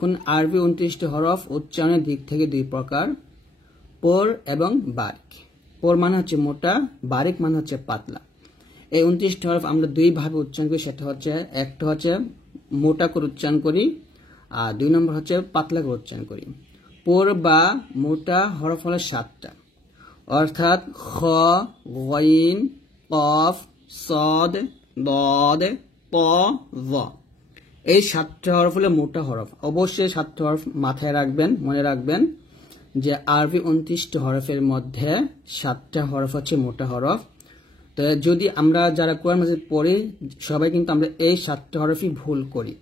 এখন আরবি 29টি হরফ উচ্চারণের দিক থেকে দুই প্রকার, পোর এবং বারিক। পোর মানে হচ্ছে মোটা, বারিক মানে হচ্ছে পাতলা। এই 29টি হরফ আমরা দুই ভাবে উচ্চারণ করি, সেটা হচ্ছে একটা হচ্ছে মোটা করে উচ্চারণ করি, আর 2 নম্বর হচ্ছে পাতলা করে উচ্চারণ করি। পোর বা মোটা হরফ হলো 7টা, অর্থাৎ খ, গইন, কফ, সদ, দদ, ত, ভ। এই 7টা হরফ হলো মোটা হরফ। অবশ্যই 7টা হরফ মাথায় রাখবেন, মনে রাখবেন যে আরবি 29টি হরফের মধ্যে 7টা হরফ হচ্ছে মোটা হরফ। তো যদি আমরা যারা কোরআন মাজিদ পড়ি সবাই কিন্তু আমরা এই 7টা হরফই ভুল করি।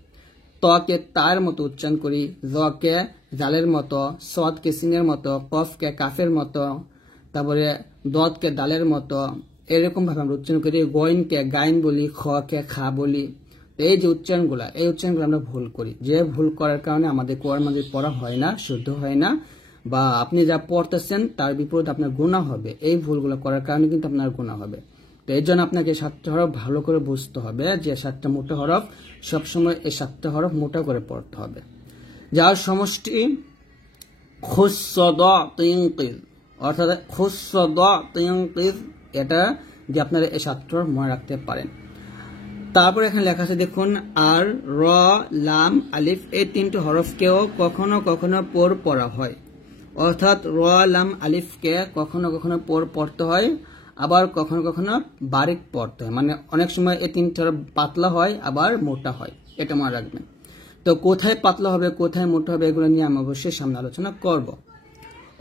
তকে তার মতো উচ্চারণ করি, জকে জালের মতো, সদকে সিনের মতো, কফকে কাফের মতো, তারপরে দদকে দালের মতো, এরকম ভাবে আমরা উচ্চারণ করি। গইনকে গাইন বলি, খকে খা বলি। এই যে উচ্চারণগুলো, এই উচ্চারণগুলো আমরা ভুল করি, যে ভুল করার কারণে আমাদের কোরআন মাজিদ পড়া হয় না, শুদ্ধ হয় না, বা আপনি যা পড়তেছেন তার বিপরীতে আপনার গুনাহ হবে। এই ভুলগুলো করার কারণে কিন্তু আপনার গুনাহ হবে। তো এই জন্য আপনাকে 7টা হরফ ভালো করে বুঝতে হবে, যে 7টা মোটা হরফ, সবসময় এই 7টা হরফ মোটা করে পড়তে হবে। যার সমষ্টি খুসদ তিনকিজ, অর্থাৎ খুসদ তিনকিজ, এটা যে আপনারা এই 7টা হরফ মনে রাখতে পারেন। তারপর এখানে লেখা আছে দেখুন, আর, র, লাম, আলিফ, এই 3টি হরফকেও কখনো কখনো পোর পড়া হয়। অর্থাৎ র, লাম, আলিফকে কখনো কখনো পোর পড়তে হয়, আবার কখনো কখনো বারিক পড়তে হয়। মানে অনেক সময় এই 3টি হরফ পাতলা হয়, আবার মোটা হয়, এটা মনে রাখবেন। তো কোথায় পাতলা হবে, কোথায় মোটা হবে, এগুলো নিয়ে আমি অবশ্যই সামনে আলোচনা করব।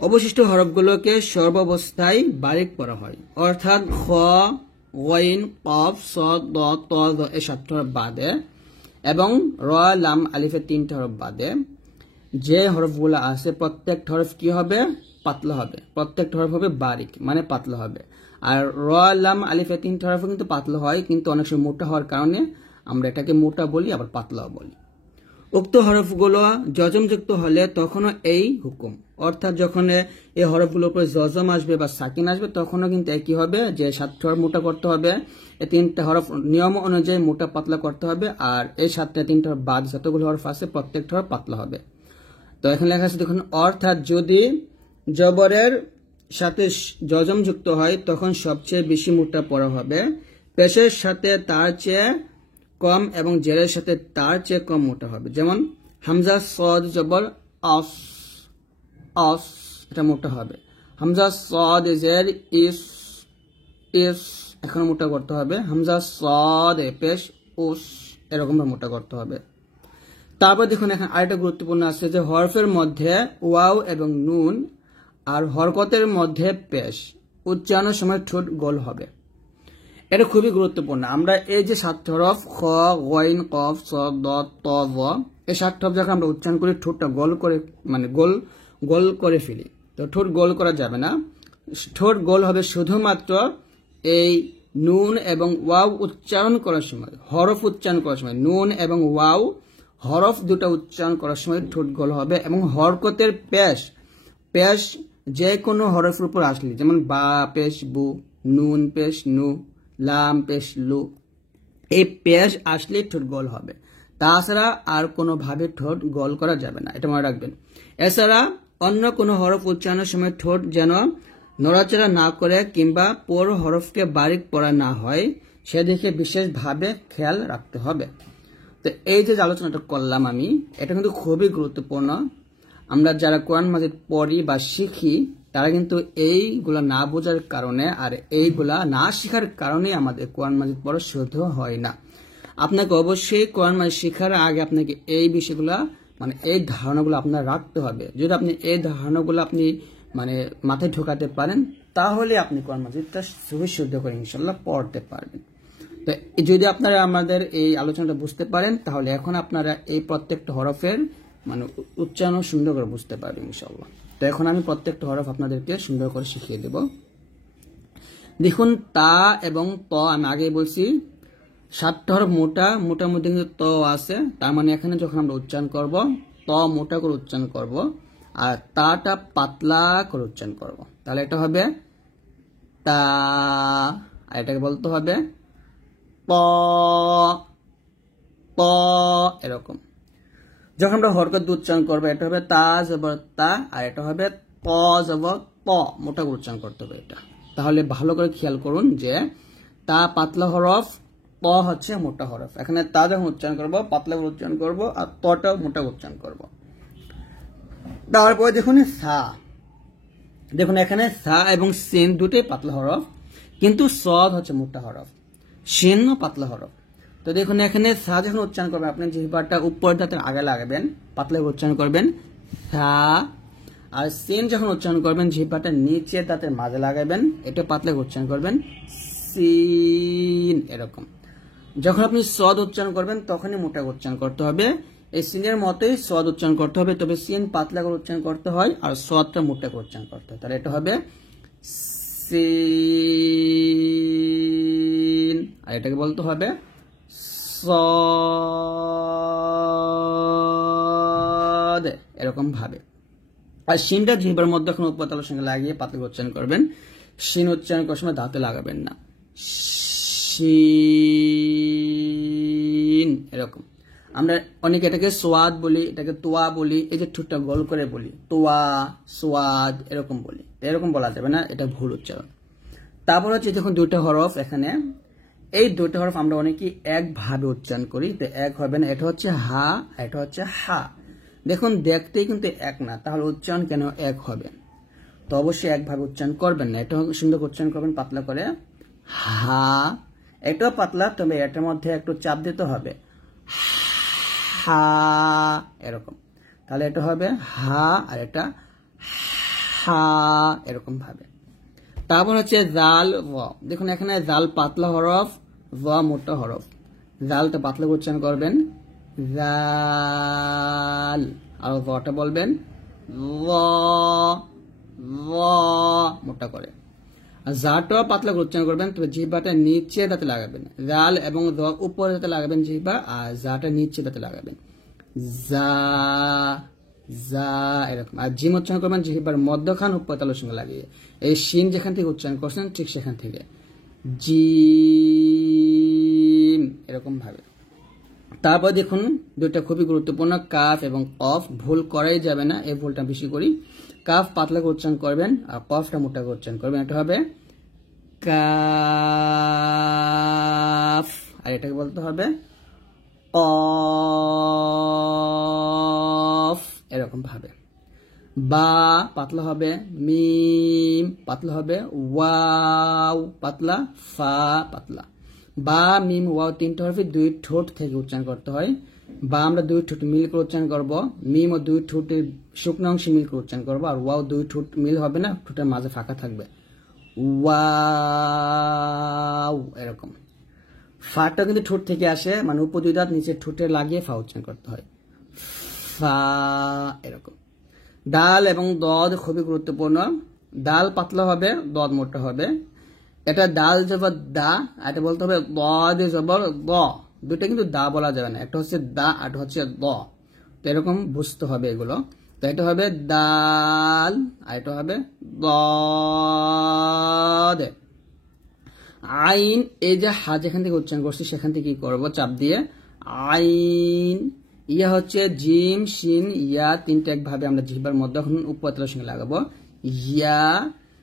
অবশিষ্ট হরফগুলোকে সর্বাবস্থায় বারিক পড়া হয়, অর্থাৎ খ, গইন, কফ, সদ, দ, ত, জ এই 7টা হরফ বাদে, এবং র, লাম, আলিফের 3টা হরফ বাদে যে হরফগুলো আছে প্রত্যেকটা হরফ কি হবে, পাতলা হবে। প্রত্যেকটা হরফ হবে বারিক, মানে পাতলা হবে। আর র, লাম, আলিফের 3টা হরফ কিন্তু পাতলা হয়, কিন্তু অনেক সময় মোটা হওয়ার কারণে আমরা এটাকে মোটা বলি, আবার পাতলাও বলি। উক্ত হরফগুলো যজমযুক্ত হলে তখনও এই হুকুম, অর্থাৎ যখন এই হরফগুলোর উপরে যজম আসবে বা সাকিন আসবে তখনও কিন্তু একই হবে, যে 7টা হরফ মোটা করতে হবে, এই 3টা হরফ নিয়ম অনুযায়ী মোটা পাতলা করতে হবে, আর এই 3টা হরফ বাদ যতগুলো হরফ আছে প্রত্যেকটা হরফ পাতলা হবে। তো এখানে লেখা আছে দেখুন, অর্থাৎ যদি জবরের সাথে যজম যুক্ত হয় তখন সবচেয়ে বেশি মোটা পড়া হবে, পেশের সাথে তার চেয়ে কম এবং জেরের সাথে তার চেয়ে কম মোটা হবে। যেমন হামজা সদ জবর অস, অস, এটা মোটা হবে। হামজা সদ জের ইস, ইস, এখন মোটা করতে হবে। হামজা সদ পেশ উস, এরকম মোটা করতে হবে। তারপর দেখুন এখানে আরেকটা গুরুত্বপূর্ণ আছে, যে হরফের মধ্যে ওয়াও এবং নুন আর হরকতের মধ্যে পেশ উচ্চারণের সময় ঠোঁট গোল হবে। এটা খুবই গুরুত্বপূর্ণ। আমরা এই যে 7টা হরফ খ, গইন, কফ, সদ, দ, ত, ভ, এই 7টা হরফ যখন আমরা উচ্চারণ করি ঠোঁটটা গোল করে, মানে গোল গোল করে ফেলি। তো ঠোঁট গোল করা যাবে না, ঠোঁট গোল হবে শুধুমাত্র এই নুন এবং ওয়াও উচ্চারণ করার সময়, হরফ উচ্চারণ করার সময় নুন এবং ওয়াও হরফ দুটো উচ্চারণ করার সময় ঠোঁট গোল হবে। এবং হরকতের পেশ, পেশ যে কোনো হরফের উপর আসলে, যেমন বা পেশ বু, নুন পেশ নু, লাম পেশ লু, এই পেশ আসলে ঠোঁট গোল হবে। তাছাড়া আর কোনোভাবে ঠোঁট গোল করা যাবে না, এটা মনে রাখবেন। এছাড়া অন্য কোনো হরফ উচ্চারণের সময় ঠোঁট যেন নড়াচড়া না করে কিংবা পোর হরফকে বারিক পড়া না হয় সেদিকে বিশেষভাবে খেয়াল রাখতে হবে। তো এই যে আলোচনাটা করলাম আমি, এটা কিন্তু খুবই গুরুত্বপূর্ণ। আমরা যারা কোরআন মাজিদ পড়ি বা শিখি তারা কিন্তু এইগুলা না বোঝার কারণে আর এইগুলা না শেখার কারণে আমাদের কোরআন মাজিদ পড়া শুদ্ধ হয় না। আপনাকে অবশ্যই কোরআন মাজিদ শেখার আগে আপনাকে এই বিষয়গুলা, মানে এই ধারণাগুলো আপনার রাখতে হবে। যদি আপনি এই ধারণাগুলো আপনি মানে মাথায় ঢোকাতে পারেন তাহলে আপনি কোরআন মাজিদটা শুদ্ধ করে ইনশাল্লাহ পড়তে পারবেন। তো যদি আপনারা আমাদের এই আলোচনাটা বুঝতে পারেন তাহলে এখন আপনারা এই প্রত্যেকটা হরফের মানে উচ্চারণ সুন্দর করে বুঝতে পারবেন ইনশাআল্লাহ। তো এখন আমি প্রত্যেকটা হরফ আপনাদেরকে সুন্দর করে শিখিয়ে দেব। দেখুন তা এবং ত, আমি আগেই বলছি 7টা হরফ মোটা, মোটার মধ্যে কিন্তু ত আছে, তার মানে এখানে যখন আমরা উচ্চারণ করব ত মোটা করে উচ্চারণ করব আর তাটা পাতলা করে উচ্চারণ করব, তাহলে এটা হবে তা, আর এটাকে বলতে হবে প, প, এরকম। যখন আমরা হরকত দিয়ে উচ্চারণ করবো এটা হবে তা জবর তা, আর এটা হবে ত জবর ত, মোটা করে উচ্চারণ করতে হবে এটা। তাহলে ভালো করে খেয়াল করুন যে তা পাতলা হরফ, ত হচ্ছে মোটা হরফ। এখানে তা যখন উচ্চারণ করবো পাতলা করে উচ্চারণ করবো, আর তটা মোটা উচ্চারণ করবো। তারপরে দেখুন সা, দেখুন এখানে সা এবং সিন দুটোই পাতলা হরফ, কিন্তু সদ হচ্ছে মোটা হরফ, সিন পাতলা হরফ। তো দেখুন এখানে সা যখন উচ্চারণ করবেন আপনি জিহ্বাটা উপর দাঁতের আগে লাগাবেন, পাতলা উচ্চারণ করবেন সা। আর সিন যখন উচ্চারণ করবেন জিহ্বাটা নিচে দাঁতের মাঝে লাগাবেন, এটা পাতলা উচ্চারণ করবেন সিন, এরকম। যখন আপনি সদ উচ্চারণ করবেন তখনই মোটা উচ্চারণ করতে হবে। এই সিনের মতোই সদ উচ্চারণ করতে হবে, তবে সিন পাতলা করে উচ্চারণ করতে হয় আর সদটা মোটা করে উচ্চারণ করতে হয়। তাহলে এটা হবে সিন, আর এটাকে বলতে হবে সদ, এরকম ভাবে। আর সিনটা জিহ্বার মধ্যে এখন উপর তালুর সঙ্গে লাগিয়ে পাতলা উচ্চারণ করবেন। সিন উচ্চারণ করার সময় দাঁতে লাগাবেন না, শিন, এরকম। আমরা অনেকে এটাকে সোয়াদ বলি, এটাকে তোয়া বলি, এই যে ঠোঁটটা গোল করে বলি তোয়া, সোয়াদ, এরকম বলি। এরকম বলা যাবে না, এটা ভুল উচ্চারণ। তারপর হচ্ছে দেখুন দুইটা হরফ এখানে, এই দুইটা হরফ আমরা অনেকেই একভাবে উচ্চারণ করি, তো এক হবে না। এটা হচ্ছে হা, এটা হচ্ছে হা। দেখুন দেখতেই কিন্তু এক না, তাহলে উচ্চারণ কেন এক হবে? তো অবশ্যই একভাবে উচ্চারণ করবেন না, এটা সুন্দর উচ্চারণ করবেন পাতলা করে হা। এটাও পাতলা, তবে এটার মধ্যে একটু চাপ দিতে হবে হা, এরকম। তাহলে এটা হবে হা, আর এটা হা, এরকম ভাবে। তারপর হচ্ছে জাল ওয়া, দেখুন এখানে জাল পাতলা হরফ, ওয়া মোটা হরফ। জালটা পাতলা উচ্চারণ করবেন জাল, আর ওয়াটা বলবেন ওয়া, ওয়া মোটা করে। আর জাটাও পাতলা করে উচ্চারণ করবেন, তবে জিহ্বাটা নিচে দাঁতে লাগাবেন। জাল এবং উপরে দাঁতে লাগাবেন জিহ্বা, আর জাটা নিচে দাঁতে লাগাবেন জা, জা, এরকম। আর জিম উচ্চারণ করবেন জিহ্বার মধ্যখান উপর তালুর সঙ্গে লাগিয়ে, এই শিন যেখান থেকে উচ্চারণ করছেন ঠিক সেখান থেকে জিম, এরকম ভাবে। তারপর দেখুন দুইটা খুবই গুরুত্বপূর্ণ কাফ এবং কফ, ভুল করাই যাবে না, এই ভুলটা বেশি করি। কাফ পাতলা করে উচ্চারণ করবেন আর কফটা মোটা করে উচ্চারণ করবেন, এটা হবে কাফ, আর এটাকে বলতে হবে কফ, এরকম ভাবে। বা পাতলা হবে মিম, পাতলা হবে ওয়াও, পাতলা ফা, পাতলা। বা মিম ওয়াও তিনটা হরফে দুই ঠোঁট থেকে উচ্চারণ করতে হয়। বা আমরা দুই ঠোঁট মিল করে উচ্চারণ করব, মিম ও দুই ঠোঁটের শুকনো অংশ মিল করে উচ্চারণ করবো, আর ওয়াও দুই ঠোঁট মিল হবে না, ঠোঁটের মাঝে ফাঁকা থাকবে ওয়াও, এরকম। ফাটা কিন্তু ঠোঁট থেকে আসে, মানে উপর দুই দাঁত নিচে ঠোঁটে লাগিয়ে ফা উচ্চারণ করতে হয় ফা, এরকম। ডাল এবং দদ খুবই গুরুত্বপূর্ণ। ডাল পাতলা হবে, দদ মোটা হবে। এটা ডাল জবর দা, এটা বলতে হবে দদ জবর দ, দুটো কিন্তু দা বলা যাবে না, একটা হচ্ছে দা আর একটা হচ্ছে দ, তো এরকম বুঝতে হবে এগুলো। তো এটা হবে ডাল, আর এটা হবে দদ। আইন, এই যে হা যেখান থেকে উচ্চারণ করছি সেখান থেকে কি করবো, চাপ দিয়ে আইন। ইয়া হচ্ছে জিম শিন ইয়া, তিনটা একভাবে আমরা জিহ্বার মধ্যে উপর তালুর সঙ্গে লাগাবো ইয়া।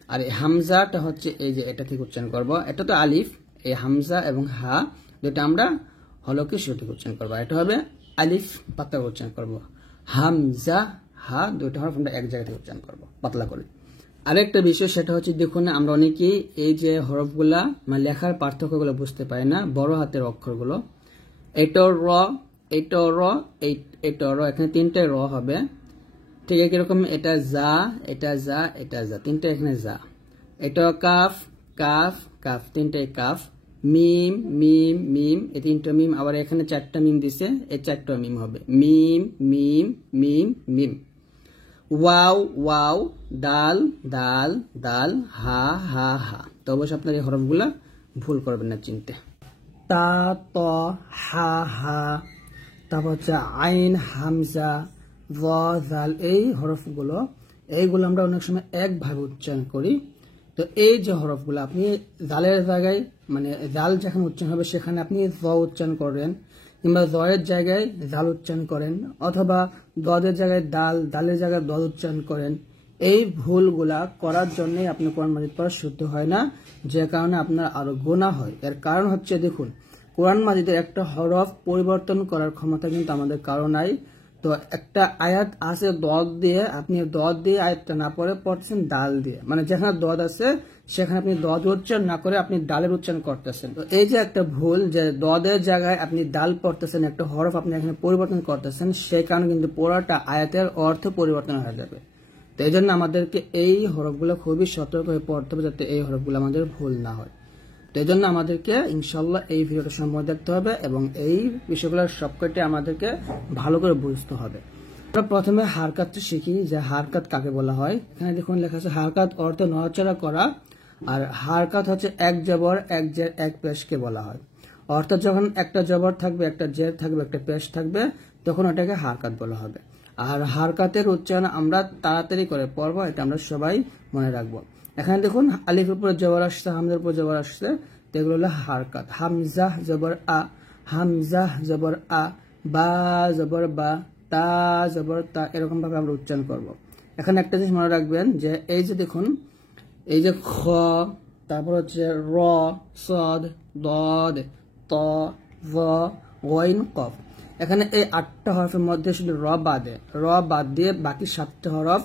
আর হামজাটা হচ্ছে এই যে এটা থেকে উচ্চারণ করব, এটা তো আলিফ, এই হামজা এবং হা যেটা আমরা হলকে শুরু থেকে উচ্চারণ করবো, এটা হবে আলিফ, পাতলা করে উচ্চারণ করবো। হামজা হা দুইটা হরফ আমরা এক জায়গা থেকে উচ্চারণ করবো পাতলা করে। আরেকটা বিষয় সেটা হচ্ছে দেখুন আমরা অনেকেই এই যে হরফগুলা মানে লেখার পার্থক্যগুলো বুঝতে পারি না, বড় হাতের অক্ষরগুলো। এটাও র, এটাও র, এটাও র, এখানে তিনটাই র হবে। ঠিক একইরকম এটা যা, এটা যা, এটা যা, তিনটা এখানে যা। এটাও কাফ, কাফ, কাফ, তিনটাই কাফ। মিম, মিম, মিম, এই তিনটা মিম, আবার এখানে চারটা মিম দিছে, এই চারটা মিম হবে মিম, মিম, মিম, মিম। ওয়াও, ওয়াও, ডাল, ডাল, ডাল, হা, হা, হা। তো অবশ্যই আপনার এই হরফগুলা ভুল করবেন না চিনতে। তা, ত, হা, হা, তারপর হচ্ছে আইন, হামজা, জাল, এই হরফগুলো এইগুলো আমরা অনেক সময় একভাবে উচ্চারণ করি। তো এই যে হরফগুলো আপনি জালের জায়গায় মানে জাল যেখানে উচ্চারণ হবে সেখানে আপনি জ উচ্চারণ করবেন, কিংবা জয়ের জায়গায় জাল উচ্চারণ করেন, অথবা দদের জায়গায় দাল, দালের জায়গায় দদ উচ্চারণ করেন। এই ভুলগুলা করার জন্যই আপনি কোরআন মাজিদ পড়া শুদ্ধ হয় না, যে কারণে আপনার আরো গুনাহ হয়। এর কারণ হচ্ছে দেখুন, কোরআন মাজিদের একটা হরফ পরিবর্তন করার ক্ষমতা কিন্তু আমাদের কারো নাই। তো একটা আয়াত আছে দদ দিয়ে, আপনি দদ দিয়ে আয়াতটা না পড়ে পড়তেছেন ডাল দিয়ে, মানে যেখানে দদ আছে সেখানে আপনি দদ উচ্চারণ না করে আপনি ডালের উচ্চারণ করতেছেন। তো এই যে একটা ভুল, যে দদের জায়গায় আপনি ডাল পড়তেছেন, একটা হরফ আপনি এখানে পরিবর্তন করতেছেন, সেই কারণে কিন্তু পুরোটা আয়াতের অর্থ পরিবর্তন হয়ে যাবে। তো এই জন্য আমাদেরকে এই হরফগুলো খুবই সতর্ক হয়ে পড়তে হবে, যাতে এই হরফগুলো আমাদের ভুল না হয়। তো এই জন্য আমাদেরকে ইনশাল্লাহ এই ভিডিওটা সম্পূর্ণ দেখতে হবে এবং এই বিষয়গুলোর সবকটি আমাদেরকে ভালো করে বুঝতে হবে। আমরা প্রথমে হারকাতটা শিখি, যে হারকাত কাকে বলা হয়। এখানে দেখুন লেখা আছে হারকাত অর্থ নড়াচড়া করা, আর হারকাত হচ্ছে এক জবর এক জের এক পেশকে বলা হয়। অর্থাৎ যখন একটা জবর থাকবে, একটা জের থাকবে, একটা পেশ থাকবে, তখন ওটাকে হারকাত বলা হবে। আর হারকাতের উচ্চারণ আমরা তাড়াতাড়ি করে পড়বো, এটা আমরা সবাই মনে রাখবো। এখানে দেখুন আলিফের উপরে জবর আসছে, হামজার উপর জবর আসছে, তো এগুলো হলো হারকাত। হামজা জবর আ, হামজা জবর আ, বা জবর বা, তা জবর তা, এরকম ভাবে আমরা উচ্চারণ করব। এখানে একটা জিনিস মনে রাখবেন, যে এই যে দেখুন, এই যে খ, তারপর হচ্ছে র, সদ, দদ, ত, ভ, গইন, কফ। এখানে এই 8টা হরফের মধ্যে শুধু র বাদ দিয়ে বাকি 7টা হরফ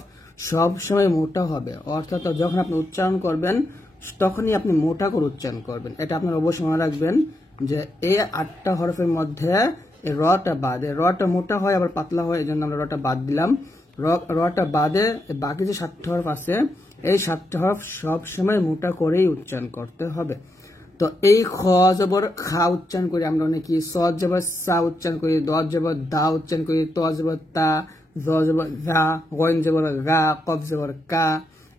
সব সময় মোটা হবে। অর্থাৎ যখন আপনি উচ্চারণ করবেন তখনই আপনি মোটা করে উচ্চারণ করবেন। এটা আপনার অবশ্যই মনে রাখবেন, যে এই 8টা হরফের মধ্যে এই রটা বাদে, রটা মোটা হয় আবার পাতলা হয়, এই জন্য আমরা রটা বাদ দিলাম। রটা বাদে বাকি যে 7টা হরফ আছে, এই 7টা হরফ সব সময় মোটা করেই উচ্চারণ করতে হবে। তো এই খ জবর খা উচ্চারণ করি আমরা অনেকে, সদ জবর সা উচ্চারণ করি, দদ জবর দা উচ্চারণ করি, ত জবর তা, জ জবর গা, গইন জবর গা, কফ জবর কা।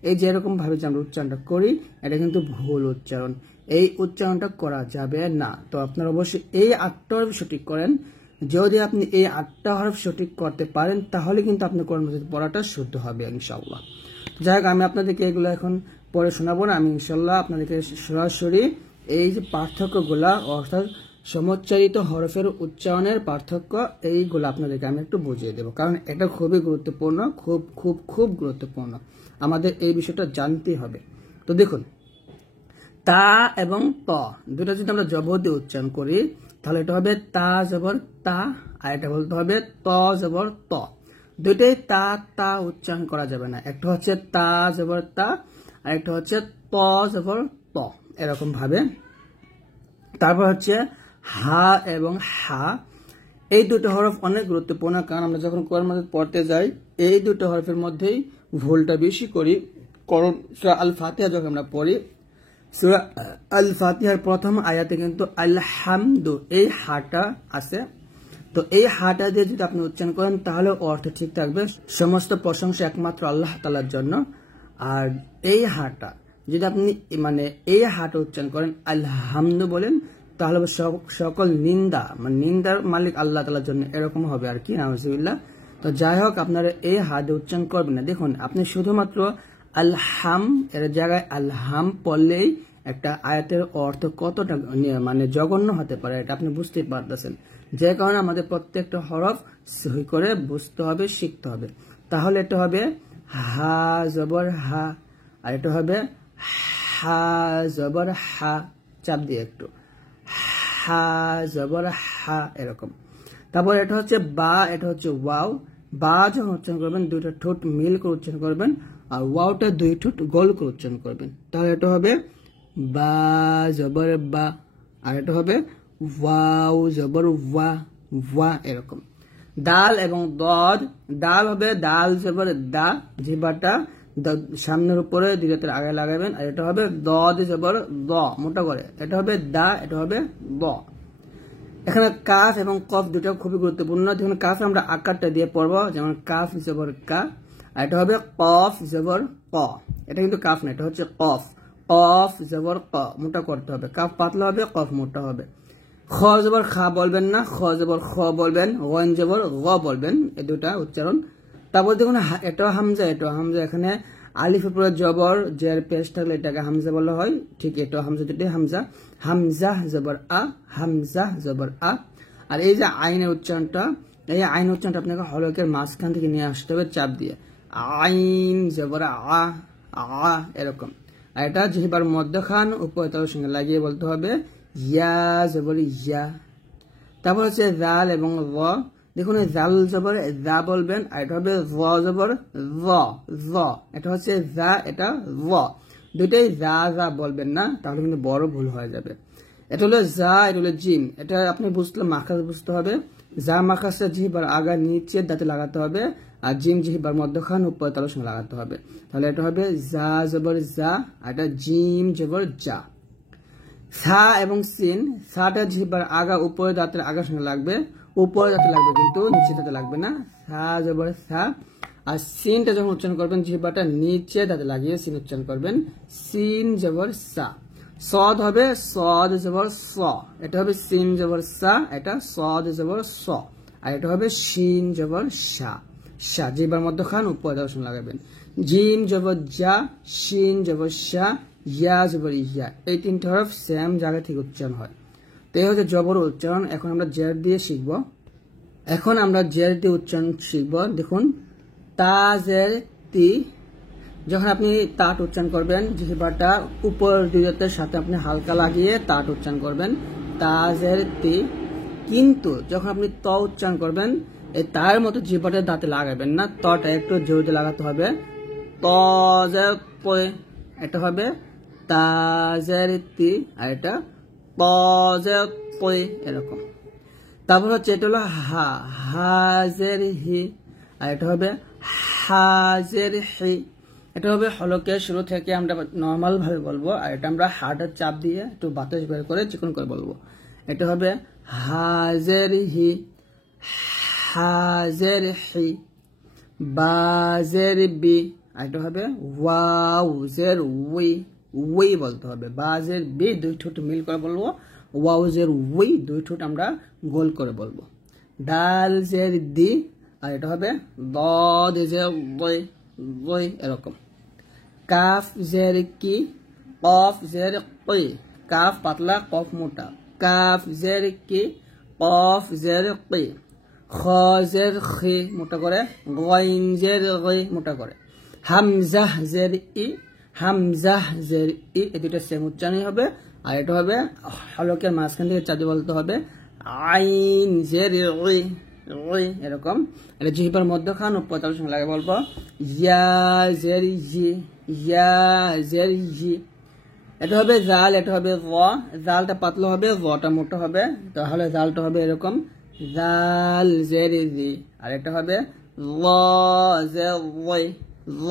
এই যে এরকম ভাবে যে আমরা উচ্চারণটা করি, এটা কিন্তু ভুল উচ্চারণ, এই উচ্চারণটা করা যাবে না। তো আপনারা অবশ্যই এই 8টা হরফ সঠিক করেন। যদি আপনি এই 8টা হরফ সঠিক করতে পারেন, তাহলে কিন্তু আপনার কোরআন মাজিদ পড়াটা শুদ্ধ হবে ইনশাআল্লাহ। যাই হোক, আমি আপনাদেরকে এগুলো এখন পড়ে শোনাবো না, আমি ইনশাআল্লাহ আপনাদেরকে সরাসরি এই যে পার্থক্যগুলা, অর্থাৎ সমোচ্চারিত হরফের উচ্চারণের পার্থক্য, এইগুলো আপনাদেরকে আমি একটু বুঝিয়ে দেবো, কারণ এটা খুবই গুরুত্বপূর্ণ, খুব খুব খুব গুরুত্বপূর্ণ, আমাদের এই বিষয়টা জানতে হবে। তো দেখুন, তা এবং ত দুটো যদি আমরা জবর দিয়ে উচ্চারণ করি, তাহলে এটা হবে তা জবর তা, আর এটা বলতে হবে ত জবর ত। দুইটাই তা তা উচ্চারণ করা যাবে না, একটা হচ্ছে তা জবর তা, আর একটা হচ্ছে ত জবর ত, এরকম ভাবে। তারপর হচ্ছে হা এবং হা, এই দুটো হরফ অনেক গুরুত্বপূর্ণ, কারণ আমরা যখন কোরআন মাজিদ পড়তে যাই এই দুটো হরফের মধ্যেই ভুলটা বেশি করি। কারণ সূরা আল ফাতিহা যখন আমরা পড়ি, সূরা আল ফাতিহার প্রথম আয়াতে কিন্তু আলহামদু এই হাটা আছে। তো এই হাটা দিয়ে যদি আপনি উচ্চারণ করেন তাহলে অর্থ ঠিক থাকবে। সমস্ত প্রশংসা একমাত্র আল্লাহ তাআলার জন্য। আর এই হাটা যদি আপনি মানে এই হাটা উচ্চারণ করেন, আলহামদু বলেন, তাহলে সকল নিন্দা, মানে নিন্দার মালিক আল্লাহ তাআলার জন্য, এরকম হবে আর কি, নাউজুবিল্লাহ। তো যাই হোক, আপনারা এই হাতে উচ্চারণ করবেন না। দেখুন, আপনি শুধুমাত্র আলহাম এর জায়গায় আলহাম পড়লেই একটা আয়াতের অর্থ কতটা মানে জঘন্য হতে পারে, এটা আপনি বুঝতেই পারতেছেন। যে কারণে আমাদের প্রত্যেকটা হরফ সহি করে বুঝতে হবে, শিখতে হবে। তাহলে এটা হবে হা জবর হা, আর এটা হবে হা জবর হা, চাপ দিয়ে একটু, হা জবর হা, এরকম। তারপর এটা হচ্ছে বা, এটা হচ্ছে ওয়াও। বা যখন উচ্চারণ করবেন দুইটা ঠোঁট মিল করে উচ্চারণ করবেন, আর ওয়াওটা 2 ঠোঁট গোল করে উচ্চারণ করবেন, তাহলে এটা হবে বা জবর বা, আর এটা হবে ওয়াও জবর ওয়া, ওয়া, এরকম। দাল এবং দদ, দাল হবে দাল জবর দা, জিহ্বাটা সামনের উপরে দিলের আগে লাগাবেন, আর এটা হবে দদ জবর দ, মোটা করে, এটা হবে দা, এটা হবে দ। এখানে কাফ এবং কফ দুটো খুবই গুরুত্বপূর্ণ। যেমন কাফ আমরা আকারটা দিয়ে পড়বো, যেমন কাফ জবর কা, আর এটা হবে কফ জবর ক। এটা কিন্তু কাফ না, এটা হচ্ছে কফ, কফ জবর ক, মোটা করতে হবে। কাফ পাতলা হবে, কফ মোটা হবে। খ জবর খা বলবেন না, খ জবর খ বলবেন, গইন জবর গ বলবেন, এই দুটা উচ্চারণ। তারপর দেখুন এটাও হামজা, এটাও হামজা। এখানে আলিফের পরে জবর, জের পেশ থাকলে এটাকে হামজা বলা হয়, ঠিক এটাও হামজা, দুটোই হামজা। হামজা জবর আ, হামজা জবর আ। আর এই যে আইনের উচ্চারণটা, এই আইনের উচ্চারণটা আপনাকে হলকের মাঝখান থেকে নিয়ে আসতে হবে চাপ দিয়ে, আইন জবর আ, আ এরকম। আর এটা জিহ্বার মধ্যখান উপরে তালুর সঙ্গে লাগিয়ে বলতে হবে ইয়া জবর ইয়া। তারপর হচ্ছে জাল এবং র, দেখুন জাল জবর জা বলবেন, আর এটা হবে র জবর র, র। এটা হচ্ছে জা, এটা র, দুইটাই যা যা বলবেন না, তাহলে কিন্তু বড় ভুল হয়ে যাবে। এটা হলো যা, এটা হলো জিম। এটা আপনি বুঝলে মাখাস বুঝতে হবে, যা মাখাসটা জিহ্বার আগা নিচে দাঁতে লাগাতে হবে, আর জিম জিহ্বার মধ্যখান উপরে তালুর সঙ্গে লাগাতে হবে। তাহলে এটা হবে যা জবর যা, আর এটা জিম জবর যা। সা এবং সিন, সাটা জিহ্বার আগা উপরে দাঁতের আগার সঙ্গে লাগবে, উপরে দাঁতে লাগবে কিন্তু নিচে দাঁতে লাগবে না, সা জবর সা। আর সিনটা যখন উচ্চারণ করবেন জিহ্বাটা নিচে দাঁতে লাগিয়ে সিন উচ্চারণ করবেন, সিন জবর সা। সদ হবে সদ জবর স, এটা হবে সিন জবর সা, এটা সদ জবর স। আর এটা হবে শিন জবর সা, সা জিহ্বার মধ্যখান উপরে দাঁতের সঙ্গে লাগাবেন। জিম জবর যা, শিন জবর সা, ইয়া জবর ইয়া, এই তিনটা হরফ সেম জায়গা থেকে উচ্চারণ হয়। তো এই হচ্ছে জবর উচ্চারণ। এখন আমরা জের দিয়ে শিখব। এখন আমরা জের দিয়ে উচ্চারণ শিখব। দেখুন তাজের তি, যখন আপনি তাট উচ্চারণ করবেন জিহ্বাটা উপর দুই দাঁতের সাথে আপনি হালকা লাগিয়ে তাট উচ্চারণ করবেন, তাজের তি। কিন্তু যখন আপনি ত উচ্চারণ করবেন এই তার মতো জিহ্বাটা দাঁতে লাগাবেন না, তটা একটু জোরে লাগাতে হবে, তজের পয়ে, এটা হবে তাজের তি, আর এটা তজের পয়ে এরকম। তারপর হচ্ছে এটা হলো হা, হাজের হি, আর এটা হবে হাজের হি। এটা হবে হলকের শুরু থেকে আমরা নর্মাল ভাবে বলবো, আর এটা আমরা হার্টের চাপ দিয়ে একটু বাতাস বের করে চিকন করে বলবো। এটা হবে হাজের হি, হাজের হি, বাজের বি, আর এটা হবে ওয়াউজের উই, উই বলতে হবে। বাজের বি দুই ঠোঁট মিল করে বলবো, ওয়াউজের উই দুই ঠোঁট আমরা গোল করে বলবো। ডাল জের দি, আর এটা হবে দদ জের বই, বই এরকম। কাফ জের কি, কফ জের কই, কাফ পাতলা কফ মোটা, কাফ জের কি, কফ জের কি। খ জের খি মোটা করে, গইন জের গই মোটা করে। হামজাহ জের ই, হামজাহ জের ই, এই দুটো সেম উচ্চারণই হবে। আর এটা হবে হলকের মাঝখান থেকে চাঁদে বলতে হবে আইন জের ওই, ওই এরকম। এটা জিহ্বার মধ্যখান উপর তালুর সঙ্গে লাগে বলবো ইয়া জের জি, ইয়া জের জি। এটা হবে জাল, এটা হবে র, জালটা পাতলা হবে, রটা মোটা হবে, তাহলে জালটা হবে এরকম জাল জের জি। আর এটা হবে র জের ওই, র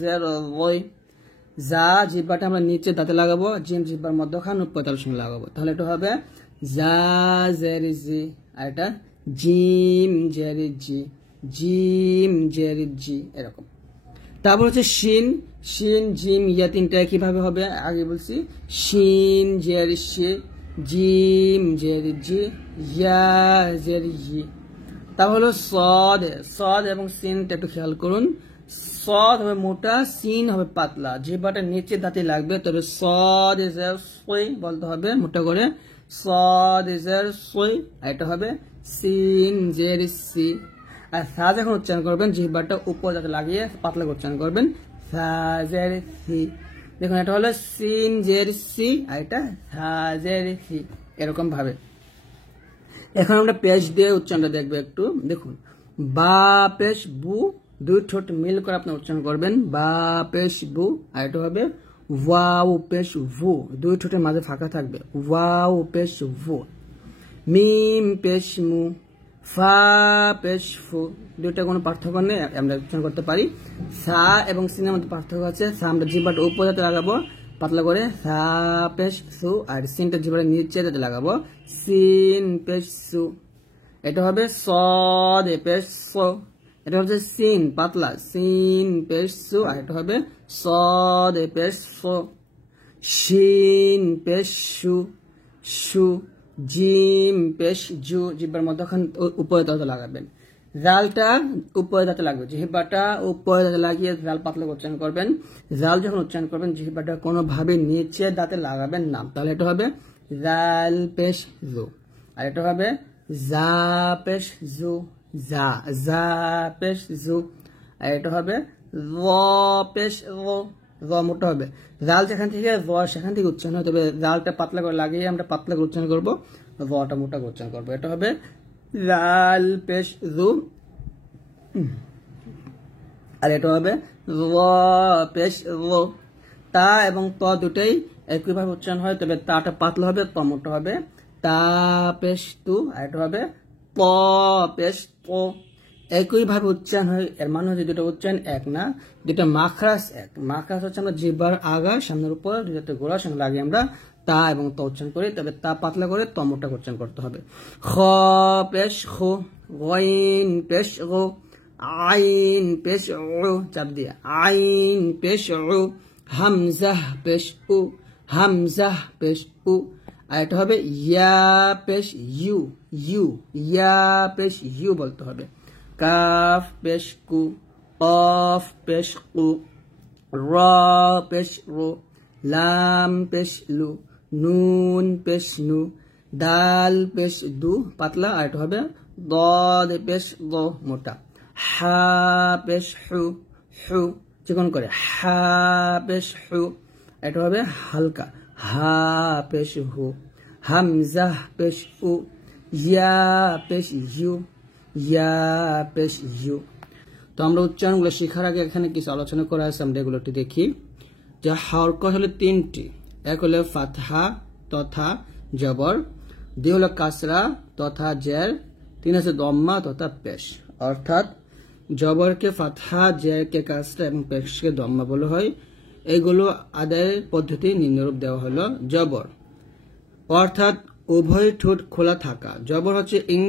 জের ওই। যা জিহ্বাটা আমরা নিচে দাঁতে লাগাবো, জিম জিহ্বার মধ্যখান উপর তালুর সঙ্গে লাগাবো, তাহলে এটা হবে যা জের জি। আর এটা জিম জের জি, জিম জের জি এরকম। তারপর হচ্ছে শিন, শিন জিম ইয়া তিনটা কিভাবে হবে আগে বলছি, শিন জের শি, জিম জের জি, ইয়া জের ই। তারপর হলো সদ, সদ এবং সিনটা একটু খেয়াল করুন, সদ হবে মোটা, সিন হবে পাতলা, জিহ্বাটা নিচে দাঁতে লাগবে, তবে সদ এজের সই বলতে হবে মোটা করে, সদ এজের সই। আর এটা হবে সিন জের সি। আর সা যখন উচ্চারণ করবেন জিহ্বাটা উপর দাঁতে লাগিয়ে পাতলা উচ্চারণ করবেন, সা জের সি। দেখুন এটা হলো সিন জের সি, আর এটা সা জের সি এরকম ভাবে। এখন আমরা পেশ দিয়ে উচ্চারণটা দেখবো একটু। দেখুন বা পেশ বু, দুই ঠোঁট মিল করে আপনি উচ্চারণ করবেন, বা পেশ বু। আর এটা হবে ওয়াও পেশ ভু, দুই ঠোঁটের মাঝে ফাঁকা থাকবে, ওয়াও পেশ ভু। মিম পেশ মু, ফা পেশ ফু, দুইটা কোনো পার্থক্য নেই, আমরা উচ্চারণ করতে পারি। সা এবং সিনের মধ্যে পার্থক্য আছে, সা আমরা জিহ্বাটা উপরে দাঁতে লাগাবো পাতলা করে, সা পেশ সু, আর সিনটা জিহ্বাটা নিচে দাঁতে লাগাবো, সিন পেশ সু। এটা হবে সদ পেশ সো, এটা হচ্ছে সিন পাতলা, সিন পেশ সু। আর এটা হবে সদ পেশ সো, শিন পেশ সু, সু। জিম পেশ জু, জিহ্বার মধ্যখান উপরে দাঁতে লাগাবেন, জালটা উপরে দাঁতে লাগবে, জিহ্বাটা উপরে দাঁতে লাগিয়ে জাল পাতলা উচ্চারণ করবেন। জাল যখন উচ্চারণ করবেন জিহ্বাটা কোনোভাবে নিচে দাঁতে লাগাবেন না, তাহলে এটা হবে জাল পেশ জু। আর এটা হবে জা পেশ জু, জা, জা পেশ জু। আর এটা হবে র পেশ র, র মোটা হবে। জাল যেখান থেকে র সেখান থেকে উচ্চারণ হয়, তবে জালটা পাতলা করে লাগিয়ে আমরা পাতলা করে উচ্চারণ করবো, রটা মোটা করে উচ্চারণ করবো। এটা হবে জাল পেশ জু। আর এটা হবে র পেশ র। তা এবং ত দুটোই একইভাবে উচ্চারণ হয়, তবে তাটা পাতলা হবে, ত মোটা হবে। তা পেশ তু। আর এটা হবে প পেশ প। একইভাবে উচ্চারণ হয়, এর মানে হচ্ছে দুটো উচ্চারণ এক না, দুটো মাখরাস এক। মাখরাস হচ্ছে আমরা জিহ্বার আগা সামনের উপর দুটো গোড়ার সঙ্গে লাগিয়ে আমরা তা এবং ত উচ্চারণ করি, তবে তা পাতলা করে ত মোটা উচ্চারণ করতে হবে। খ পেশ খো, গইন পেশ গো, আইন পেশ উ, চাপ দিয়ে আইন পেশ উ, হামজাহ পেশ উ, হামজাহ পেশ উ। আর এটা হবে ইয়া পেশ ইউ, ইউ, ইয়া পেশ ইউ বলতে হবে। কাফ পেশ কু, কফ পেশ কু, র পেশ রো, লাম পেশ লু, নুন পেশ নু, দাল পেশ দু পাতলা। আর এটা হবে দদ পেশ দ মোটা। হা পেশ হু, হু চিকন করে, হা পেশ হু। এটা হবে হালকা, হা পেশ হু। হামজাহ পেশ উ, ইয়া পেশ ইউ, ইয়া পেশ ইউ। তো আমরা উচ্চারণগুলো শেখার আগে এখানে কিছু আলোচনা করা আছে, আমরা এগুলো একটু দেখি। যা হরকত হলো তিনটি, এক হলো ফাতহা তথা জবর, দুই হলো কাসরা তথা জের, তিন হচ্ছে দম্মা তথা পেশ। অর্থাৎ জবরকে ফাতহা, জেরকে কাসরা এবং পেশকে দম্মা বলা হয়। এগুলো আদায়ের পদ্ধতি নিম্নরূপ দেওয়া হলো। জবর অর্থাৎ উভয় ঠোঁট খোলা থাকা। জবর হচ্ছে ইং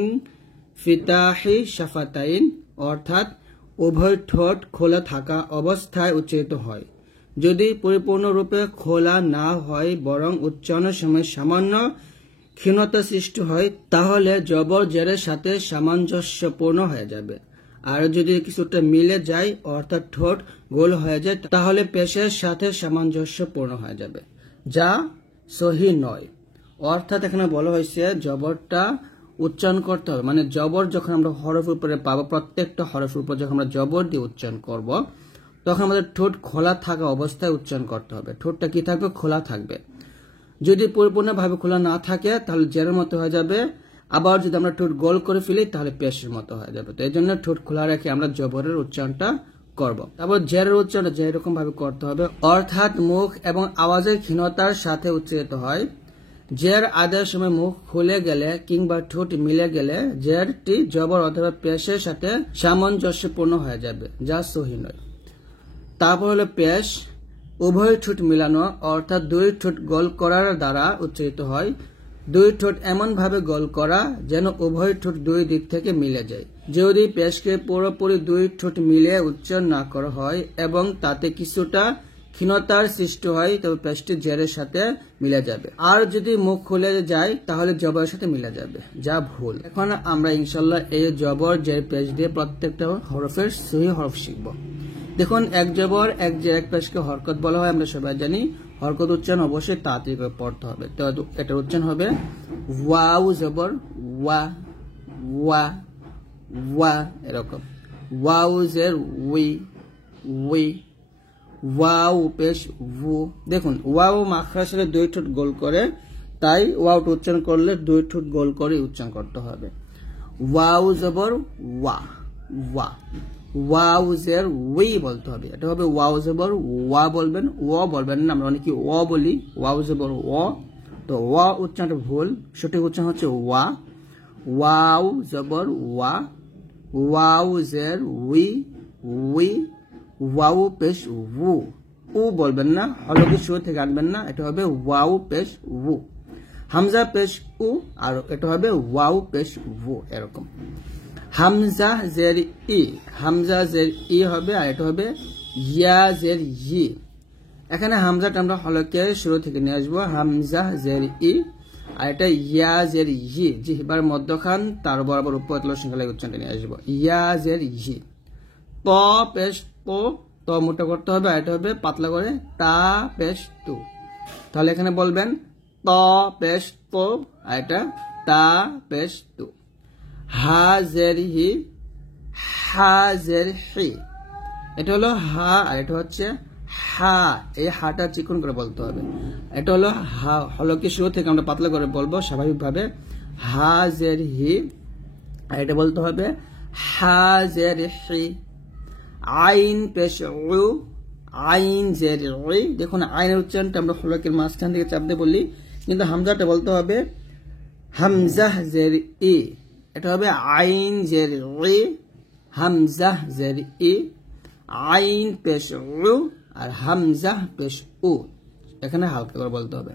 ফিতাহি শাফাতাইন, অর্থাৎ উভয় ঠোঁট খোলা থাকা অবস্থায় উচ্চারিত হয়। যদি পরিপূর্ণরূপে খোলা না হয় বরং উচ্চারণের সময় সামান্য ক্ষীণতা সৃষ্টি হয়, তাহলে জবর জেরের সাথে সামঞ্জস্যপূর্ণ হয়ে যাবে। আর যদি কিছুটা মিলে যায় অর্থাৎ ঠোঁট গোল হয়ে যায়, তাহলে পেশের সাথে সামঞ্জস্যপূর্ণ হয়ে যাবে, যা সহি নয়। অর্থাৎ এখানে বলা হয়েছে জবরটা উচ্চারণ করতে হবে, মানে জবর যখন আমরা হরফের উপরে পাবো, প্রত্যেকটা হরফের উপর যখন আমরা জবর দিয়ে উচ্চারণ করব, তখন আমাদের ঠোঁট খোলা থাকা অবস্থায় উচ্চারণ করতে হবে। ঠোঁটটা কি থাকবে? খোলা থাকবে। যদি পরিপূর্ণভাবে খোলা না থাকে তাহলে জেরের মতো হয়ে যাবে, আবার যদি আমরা ঠোঁট গোল করে ফেলি তাহলে পেশের মতো হয়ে যাবে। তো এই জন্য ঠোঁট খোলা রেখে আমরা জবরের উচ্চারণটা করব। তারপর জেরের উচ্চারণটা যেরকম ভাবে করতে হবে, অর্থাৎ মুখ এবং আওয়াজের ক্ষীণতার সাথে উচ্চারিত হয়। জের আদায়ের সময় মুখ খুলে গেলে কিংবা ঠোঁট মিলে গেলে জেরটি জবর অথবা পেশের সাথে সামঞ্জস্যপূর্ণ হয়ে যাবে, যা সহি নয়। তারপর হলো পেশ, উভয় ঠোঁট মিলানো, অর্থাৎ দুই ঠোঁট গোল করার দ্বারা উচ্চারিত হয়। দুই ঠোঁট এমন ভাবে গোল করা যেন উভয় ঠোঁট দুই দিক থেকে মিলে যায়। যদি পেশকে পুরোপুরি দুই ঠোঁট মিলে উচ্চারণ না করা হয় এবং তাতে কিছুটা ক্ষীণতার সৃষ্টি হয়, তবে পেশটি জেরের সাথে মিলে যাবে। আর যদি মুখ খুলে যায় তাহলে জবরের সাথে মিলে যাবে, যা ভুল। এখন আমরা ইনশাল্লাহ এই জবর জের পেশ দিয়ে প্রত্যেকটা হরফের সহি হরফ শিখব। দেখুন, এক জবর এক জের এক পেশকে হরকত বলা হয়, আমরা সবাই জানি। হরকত উচ্চারণ অবশ্যই তাড়াতাড়ি করে পড়তে হবে। তো এটার উচ্চারণ হবে ওয়াও জবর ওয়া, ওয়া, ওয়া, এরকম। ওয়াও জের উই, উই, ওয়াও পেশ ভু। দেখুন, ওয়াও মাখরাজ হলে দুই ঠোঁট গোল করে, তাই ওয়াওটা উচ্চারণ করলে দুই ঠোঁট গোল করে উচ্চারণ করতে হবে। ওয়াও জবর ওয়া, ওয়া, ওয়াও জের উই বলতে হবে। এটা হবে ওয়াও জবর ওয়া বলবেন, ও বলবেন না। আমরা অনেকে ও বলি, ওয়াও জবর ও। তো ওয়া উচ্চারণটা ভুল, সঠিক উচ্চারণ হচ্ছে ওয়া। ওয়াও জবর ওয়া, ওয়াও জের উই, উই, ওয়াও পেশ উ, উ বলবেন না, হলকি শুরু থেকে আনবেন না। এটা হবে ওয়াও পেশ উ। হামজা পেশ উ, আর এটা হবে ওয়াও পেশ উ, এরকম। হামজা জের ই, হামজা জের ই হবে, আর এটা হবে ইয়া জের ই। এখানে হামজাটা আমরা হলকে শুরু থেকে নিয়ে আসবো, হামজা জের ই, আর এটা ইয়া জের ই, জিহ্বার মধ্যখান তার বরাবর উপর সংখ্যা উচ্চারণটা নিয়ে আসবো, ইয়া জের ই। ত পেশ তো, ত মোটা করতে হবে, আর এটা হবে পাতলা করে তা পেশ তু। তাহলে এখানে বলবেন ত পেশ তো, আর এটা তা পেশ তু। হা জের হি, হা জের হি। এটা হলো হা আর এটা হচ্ছে হা। এই হাটা চিকন করে বলতে হবে। এটা হলো হা, হলকে শুরু থেকে আমরা পাতলা করে বলবো স্বাভাবিকভাবে। হা জের হি, আর এটা বলতে হবে হা জের হি। আইন পেশ উ, আইন জের ই। দেখুন আইনের উচ্চারণটা আমরা হলকের মাঝখান থেকে চাপ দিয়ে বলি, কিন্তু হামজাটা বলতে হবে হামজাহ জের ই। এটা হবে আইন জের ই, হামজাহ জের ই। আইন পেশ উ আর হামজাহ পেশ উ, এখানে হালকা করে বলতে হবে।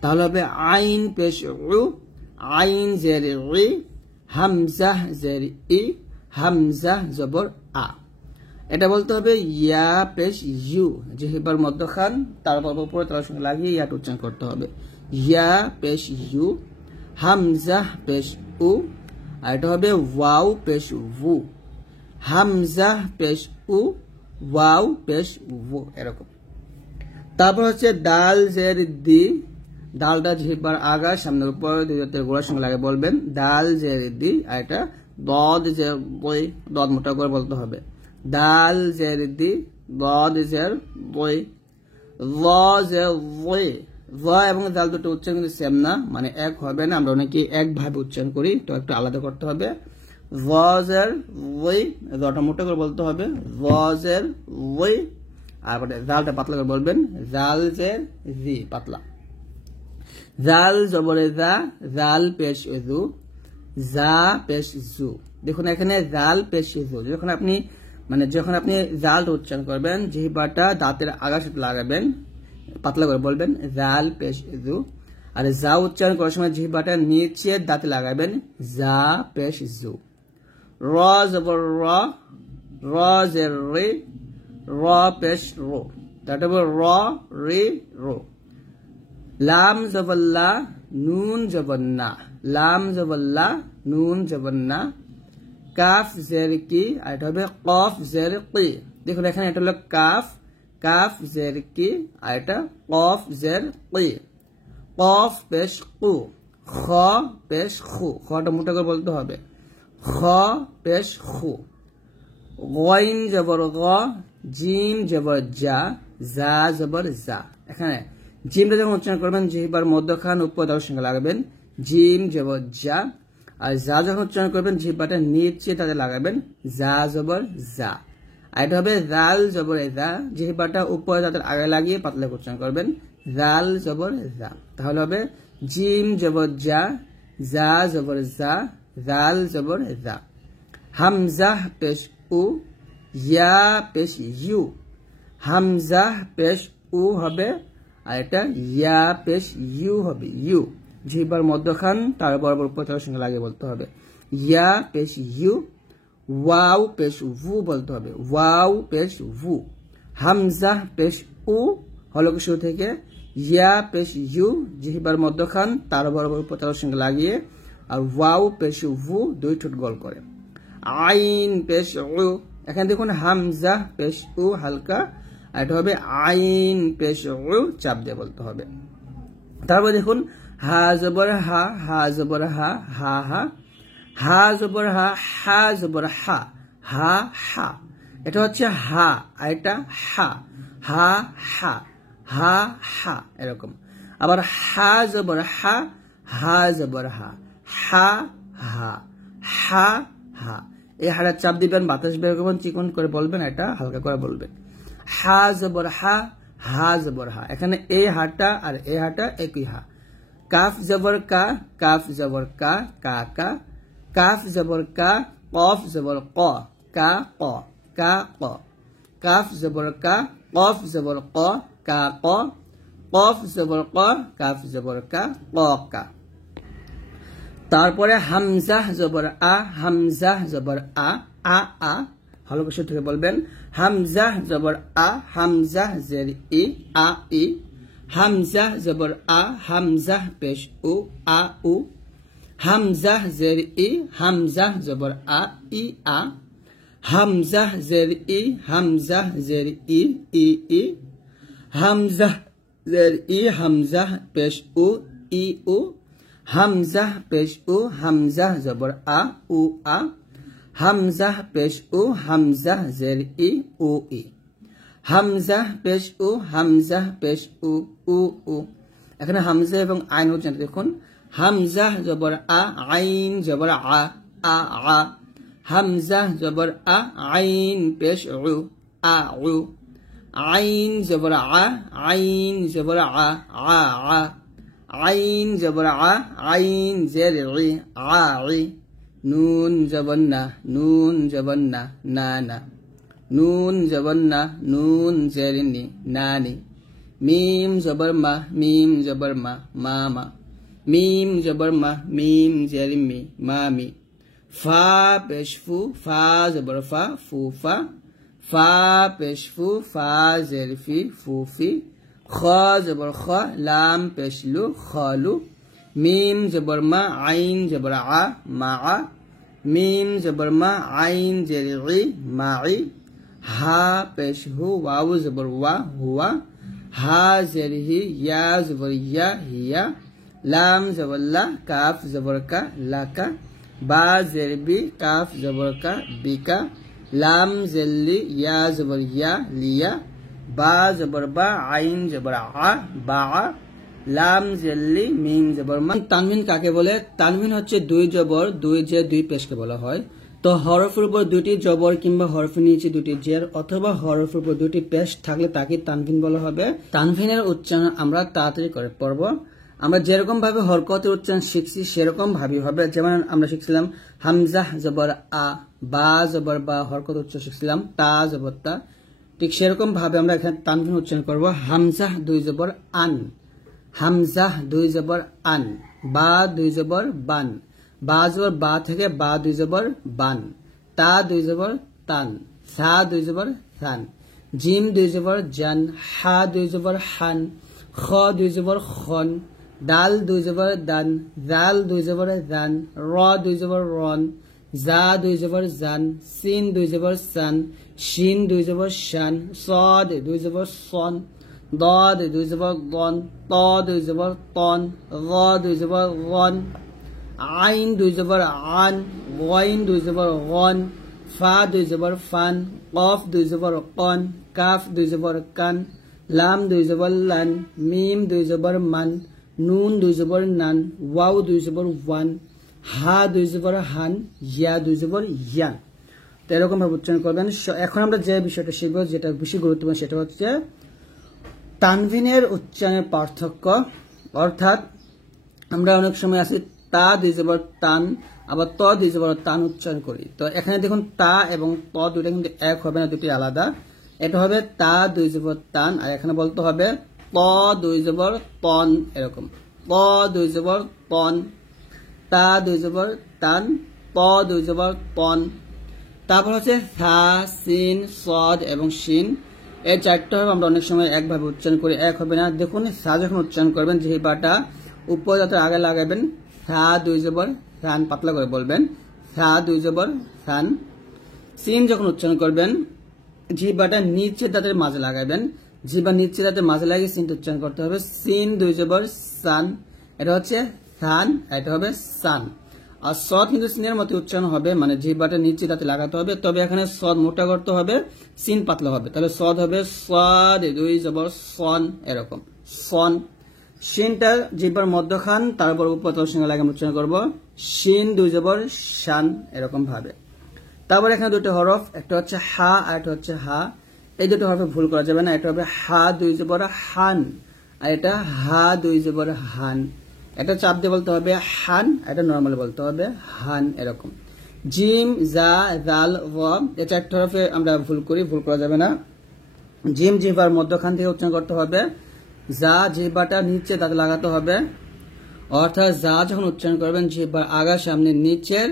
তাহলে হবে আইন পেশ উ, আইন জের ই, হামজাহ জের ই, হামজাহ জবর আ। এটা বলতে হবে ইয়া পেশ ইউ, জিহ্বার মধ্যখান তারপর উপরে তার সঙ্গে লাগিয়ে ইয়াটা উচ্চারণ করতে হবে। ইয়া পেশ ইউ, হামজাহ পেশ উ, আর এটা হবে ওয়াও পেশ ভু, হামজাহ পেশ উ, ওয়াও পেশ ভু, এরকম। তারপর হচ্ছে ডাল জের দি, ডালটা জিহ্বার আগা সামনের উপর দুই হাতের গোড়ার সঙ্গে লাগে বলবেন ডাল জের দি। আর এটা দদ যে বই, দদ মোটা করে বলতে হবে। ডাল জের দি, দদ জের বই, ল জের বই। ল এবং দাল দুটো উচ্চারণ কিন্তু সেম না, মানে এক হবে না। আমরা অনেকে একভাবে উচ্চারণ করি, তো একটু আলাদা করতে হবে। ল জের বই, দটা মোটা করে বলতে হবে। ল জের বই, আর জালটা পাতলা করে বলবেন জাল জের জি, পাতলা। জাল জবরে জা, জাল পেশ জু, জা পেশ জু। দেখুন এখানে জাল পেশ জু, যখন আপনি জালটা উচ্চারণ করবেন জিহ্বাটা দাঁতের আগার সাথে লাগাবেন, পাতলা করে বলবেন জাল পেশ জু। আর জা উচ্চারণ করার সময় জিহ্বাটা নিচে দাঁতে লাগাবেন জা পেশ জু। র জবর র, র জের রে, র পেশ রো, তারপর র রে রো। লাম জবল্লা, নুন জবন্না, লাম জবল্লা, নুন জবন্না। কাফ জের কি, আর এটা হবে কফ জের কি। দেখুন এখানে এটা হলো কাফ, কাফ জের কি, আর এটা কফ জের কি। কফ পেশ কু, খ পেশ খু, খটা মোটা করে বলতে হবে। খ পেশ খু। গইন জবর গ, জিম জবর যা, যা জবর যা। এখানে জিমটা যখন উচ্চারণ করবেন জিহ্বার মধ্যখান উপর তার সঙ্গে লাগাবেন জিম জবর যা। আর যা যখন উচ্চারণ করবেন জিহ্বাটা নিচে তাতে লাগাবেন যা জবর যা। আর এটা হবে জাল জবর যা, জিহ্বাটা উপরে তাদের আগে লাগিয়ে পাতলা উচ্চারণ করবেন জাল জবর যা। তাহলে হবে জিম জবর যা, যা জবর যা, জাল জবর যা। হামজাহ পেশ উ, ইয়া পেশ ইউ। হামজাহ পেশ উ হবে, আর এটা ইয়া পেশ ইউ হবে, ইউ। জিহ্বার মধ্যখান তার বরাবর উপর তার সঙ্গে লাগিয়ে বলতে হবে ইয়া পেশ ইউ। ওয়াও পেশ ভু বলতে হবে, ওয়াও পেশ ভু। হামজাহ পেশ উ, হলক শুরু থেকে, ইয়া পেশ ইউ, জিহ্বার মধ্যখান তার বরাবর উপর তার সঙ্গে লাগিয়ে, আর ওয়াও পেশ ভু, দুই ঠোঁট গোল করে। আইন পেশ উ, এখানে দেখুন হামজাহ পেশ উ হালকা, আর এটা হবে আইন পেশ উ, চাপ দিয়ে বলতে হবে। তারপর দেখুন হা জবর হা, হা জবর হা, হা হা। হা জবর হা, হা জবর হা, হা হা। এটা হচ্ছে হা, আর এটা হা, হা হা, হা হা, এরকম। আবার হা জবর হা, হা জবর হা, হা হা, হা হা। এই হাড়া চাপ দিবেন, বাতাস বের করবেন, চিকন করে বলবেন, এটা হালকা করে বলবেন। হা জবর হা, হা জবর হা। এখানে এই হাটা আর এই হাটা একই হা। কাফ জবর কা, কাফ জবর কা, কা কা। কাফ জবর কা, কফ জবর ক, কা ক, কা ক। কাফ জবর কা, কফ জবর ক, কা ক। কফ জবর ক, কাফ জবর কা, ক কা। তারপরে হামজাহ জবর আ, হামজাহ জবর আ, আ আ। হলক শুরু থেকে বলবেন হামজাহ জবর আ, হামজাহ জের ই, আ ই। হামজাহ জবর আ, হামজাহ পেশ উ, আ উ। হামজাহ জের ই, হামজাহ জবর আ, ই আ। হামজাহ জের ই, হামজাহ জের ই, ই ই। হামজাহ জের ই, হামজাহ পেশ উ, ই উ। হামজা পেশ উ হামজা জবর আ উ আ হামজা পেশ উ হামজা জের ই উ ই হামজা পেশ উ হামজা পেশ উ উ উ এখানে হামজা এবং আইন উচ্চারণ দেখুন হামজা জবর আ আইন জবর আ আ আ হামজা জবর আ আইন পেশ উ আ উ আইন জবর আ আইন জবর আ আ আ আইন জবর আ আইন জের ই আ ই নুন জবর না নুন জবর না না না নুন জবর না নুন জের নি নানি মিম জবর মা মিম জবর মা মামা মিম জবর মা মিম জের মি মামি ফা পেশ ফু ফা জবর ফা ফু ফা ফা পেশ ফু ফা জের ফি ফুফি খ জবর খ লাম পেশ লু খলু মিম জবর মা আইন জবর আ মা আ মিম জবর মা আইন জের ই মা ই হা পেশ হু ওয়াও জবর ওয়া হুয়া হা জের হি ইয়া জবর ইয়া হিয়া লাম জবর লা কাফ জবর কা লাকা বা জের বি কাফ জবর কা বিকা লাম জেল্লি ইয়া জবর ইয়া লিয়া বা জবর বা আইন জবর আ বা আ লাম জেল্লি মিম জবর মা তানভিন কাকে বলে তানভিন হচ্ছে দুই জবর দুই জে দুই পেশকে বলা হয় তো হরফের উপর দুটি জবর কিংবা হরফের নিচে দুটি জের অথবা হরফের উপর দুটি পেশ থাকলে তাকে তানভিন বলা হবে তানভিনের উচ্চারণ আমরা তাড়াতাড়ি করে পড়ব আমরা যেরকম ভাবে হরকতের উচ্চারণ শিখছি সেরকম ভাবে হবে যেমন আমরা শিখছিলাম হামজা জবর আ বা জবর বা হরকত উচ্চারণ শিখছিলাম তা জবর তা ঠিক সেরকম ভাবে আমরা এখানে তানভিন উচ্চারণ করব হামজা দুই জবর আন হামজা দুই জবর আন বা দুই জবর বান বা জবর বা থেকে বা দুই জবর বান তা দুই জবর তান সা দুই জবর সান জিম দুই জবর জান হা দুই জবর হান খ দুই জবর খন দাল দুই জবর দান জাল দুই জবর জান র দুই জবর রন জা দুই জবর জান সিন দুই জবর সান শিন দুই জবর শান সদ দুই জবর সন ضاد দুই জবর গন ত দুই জবর তন গ দুই জবর গন আইন দুই জবর আন গইন দুই জবর গন ফা দুই জবর ফান কফ দুই জবর কন কাফ দুই জবর কান লাম দুই জবর লান মিম দুই জবর মান নুন দুই জবর নান ওয়াও দুই জবর ওয়ান হা দুই জবর হান ইয়া দুই জবর ইয়ান তো এরকম ভাবে উচ্চারণ করবেন এখন আমরা যে বিষয়টা শিখব যেটা বেশি গুরুত্বপূর্ণ সেটা হচ্ছে তানভিনের উচ্চারণের পার্থক্য অর্থাৎ আমরা অনেক সময় আসি তা দুই জবর তান আবার ত দুই জবর তান উচ্চারণ করি তো এখানে দেখুন তা এবং ত দুইটা কিন্তু এক হবে না দুটি আলাদা এটা হবে তা দুই জবর তান আর এখানে বলতে হবে ত দুই জবর তন এরকম ত দুই জবর তন তা দুই জবর তান ত দুই জবর তন তারপর হচ্ছে সা সিন সদ এবং শিন এই চারটা হবে আমরা অনেক সময় একভাবে উচ্চারণ করি এক হবে না দেখুন সা যখন উচ্চারণ করবেন যে বাটা উপর যাতে আগে লাগাবেন সা দুই জবর সান পাতলা করে বলবেন সা দুই জবর সান সিন যখন উচ্চারণ করবেন জিহ্বাটা নিচে দাঁতের মাঝে লাগাবেন জিহ্বা নিচে দাঁতের মাঝে লাগিয়ে সিনটা উচ্চারণ করতে হবে সিন দুই জবর সান এটা হচ্ছে সান এটা হবে সান আর সদ কিন্তু সিনের মতো উচ্চারণ হবে মানে জিহ্বাটা নিচে দাঁতে লাগাতে হবে তবে এখানে সদ মোটা করতে হবে সিন পাতলা হবে তাহলে সদ হবে সদ দুই জবর সন এরকম সন শিনটা জিহ্বার মধ্যখান তারপর উপর সঙ্গে লাগে উচ্চারণ করব শিন দুই জবর শান এরকম ভাবে তারপর এখানে দুটো হরফ একটা হচ্ছে হা আর একটা হচ্ছে হা এই দুটো হরফে ভুল করা যাবে না এটা হবে হা দুই জবর হান আর এটা হা দুই জবর হান এটা চাপ দিয়ে বলতে হবে হান এটা নরমালি বলতে হবে হান এরকম জিম জা জাল ভ এই চারটি হরফে আমরা ভুল করি ভুল করা যাবে না জিম জিহ্বার মধ্যখান থেকে উচ্চারণ করতে হবে যা জিহ্বাটা নিচে দাঁতে লাগাতে হবে অর্থাৎ যা যখন উচ্চারণ করবেন জিহ্বার আগা সামনে নিচের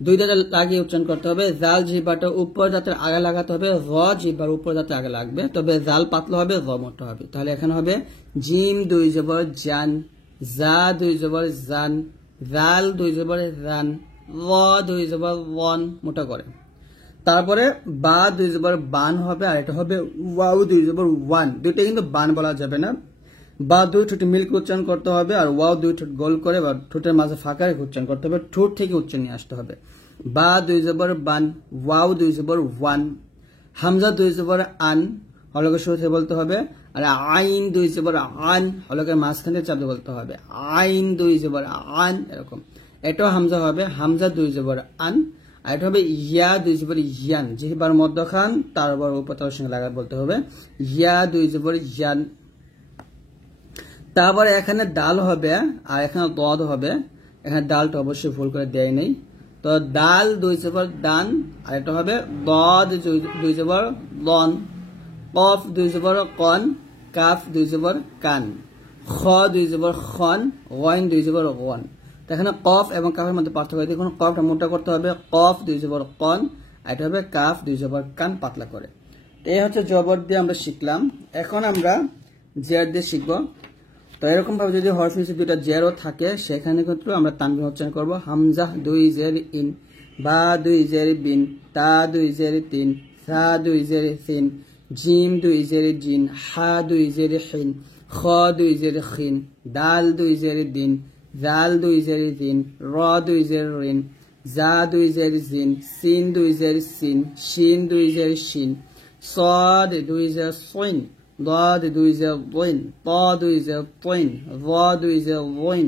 দুই দাঁতে লাগিয়ে উচ্চারণ করতে হবে জাল জিহ্বাটা উপর দাঁতের আগে লাগাতে হবে র জিহ্বার উপর দাঁতে আগে লাগবে তবে জাল পাতলা হবে র মোটা হবে তাহলে এখানে হবে জিম দুই জবর জান জা দুই জবর জান জাল দুই জবর জান র দুই জবর ওয়ান মোটা করে তারপরে বা দুই জবর বান হবে আর এটা হবে ওয়াও দুই জবর ওয়ান দুইটা কিন্তু বান বলা যাবে না বা দুই ঠোঁটে মিল করে উচ্চারণ করতে হবে, আর ওয়াও দুই ঠোঁট গোল করে বা ঠোঁটের মাঝে ফাঁকা রেখে উচ্চারণ করতে হবে, ঠোঁট থেকে উচ্চারণ নিয়ে আসতে হবে। বা দুই জবর বান, ওয়াও দুই জবর ওয়ান, হামজা দুই জবর আন, হলকের শুরু থেকে বলতে হবে, আর আইন দুই জবর আন, হলকের মাঝখানে চাপ দিয়ে বলতে হবে, আইন দুই জবর আন, এরকম। এটাও হামজা হবে, হামজা দুই জবর আন, আর এটা হবে ইয়া দুই জবর ইয়ান, জিহ্বার মধ্যখান তারপর উপর সঙ্গে লাগা বলতে হবে, ইয়া দুই জবর ইয়ান। তারপরে এখানে ডাল হবে আর এখানে দদ হবে, এখানে ডালটা অবশ্যই ভুল করে দেয় নেই, তো ডাল দুই জবর দান, আর এটা হবে দদ দুই জবর লন, কফ দুই জবর কন, কাফ দুই জবর কান, খ দুই জবর খন, ওয়াইন দুই জবর ওয়ান। এখানে কফ এবং কাফের মধ্যে পার্থক্য, দেখুন কফটা মোটা করতে হবে, কফ দুই জবর কন, আর এটা হবে কাফ দুই জবর কান, পাতলা করে। এই হচ্ছে জবর দিয়ে আমরা শিখলাম। এখন আমরা জের দিয়ে শিখব। তো এরকম ভাবে যদি হরফ নিচে দুইটা জেরও থাকে সেখানে কিন্তু আমরা তানবিন উচ্চারণ করব। হামজা দুই জের ইন, বা দুই জের বিন, তা দুই জের তিন, সা দুই জের সিন, জিম দুই জের জিন, হা দুই জের হিন, খ দুই জের খিন, দাল দুই জের দিন, জাল দুই জের দিন, র দুই জের রিন, জা দুই জের জিন, সিন দুই জের সিন, শিন দুই জের শিন, صاد দুই জের সইন, ضاد দুই জের দইন, ত দুই জের তইন, য দুই জের ওইন,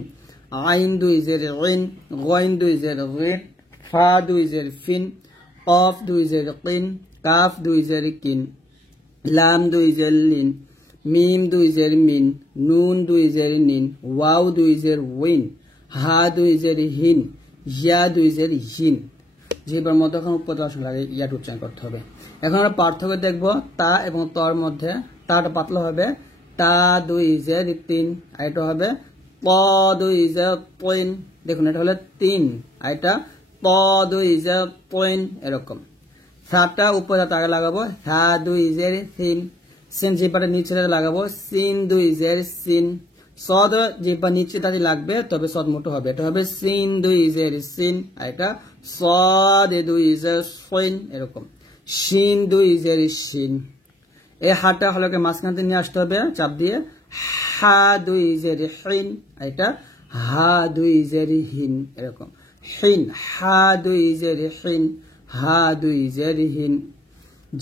আইন দুই জের ইন, গইন দুই জের গিন, ফা দুই জের ফিন, কফ দুই জের কিন, কাফ দুই জের কিন, লাম দুই জের লিন, মিম দুই জের মিন, নুন দুই জের নিন, ওয়াও দুই জের উইন, হা দুই জের হিন, ইয়া দুই জের হিন। জিহ্বার মধ্যখান উপর লাগে ইয়াট উচ্চারণ করতে হবে। এখন আমরা পার্থক্য দেখব তা এবং তর মধ্যে। তাটা পাতলা হবে, তা দুই জের তিন, আর এটা হবে প দুই জের পয়েন, দেখুন এটা হলো তিন, আর এটা প দুই জের পয়েন, এরকম। সাতটা উপরে তাকে লাগাবো, হা দুই জের সিন, সিন জিহ্বাটা নিচে লাগাবো, সিন দুই জের সিন, সদ জিহ্বা নিচে তাতে লাগবে তবে সদ মোটো হবে, এটা হবে সিন দুই জের সিন, আর এটা সদ দুই জের সইন, এরকম। শিন দুই জের শিন, এই হাটা হলকে মাঝখানে নিয়ে আসতে হবে চাপ দিয়ে, হা দুই জের হিন, আর এটা হা দুই জের হিন, এরকম। হিন, হা দুই জের হিন, হা দুই জের হিন।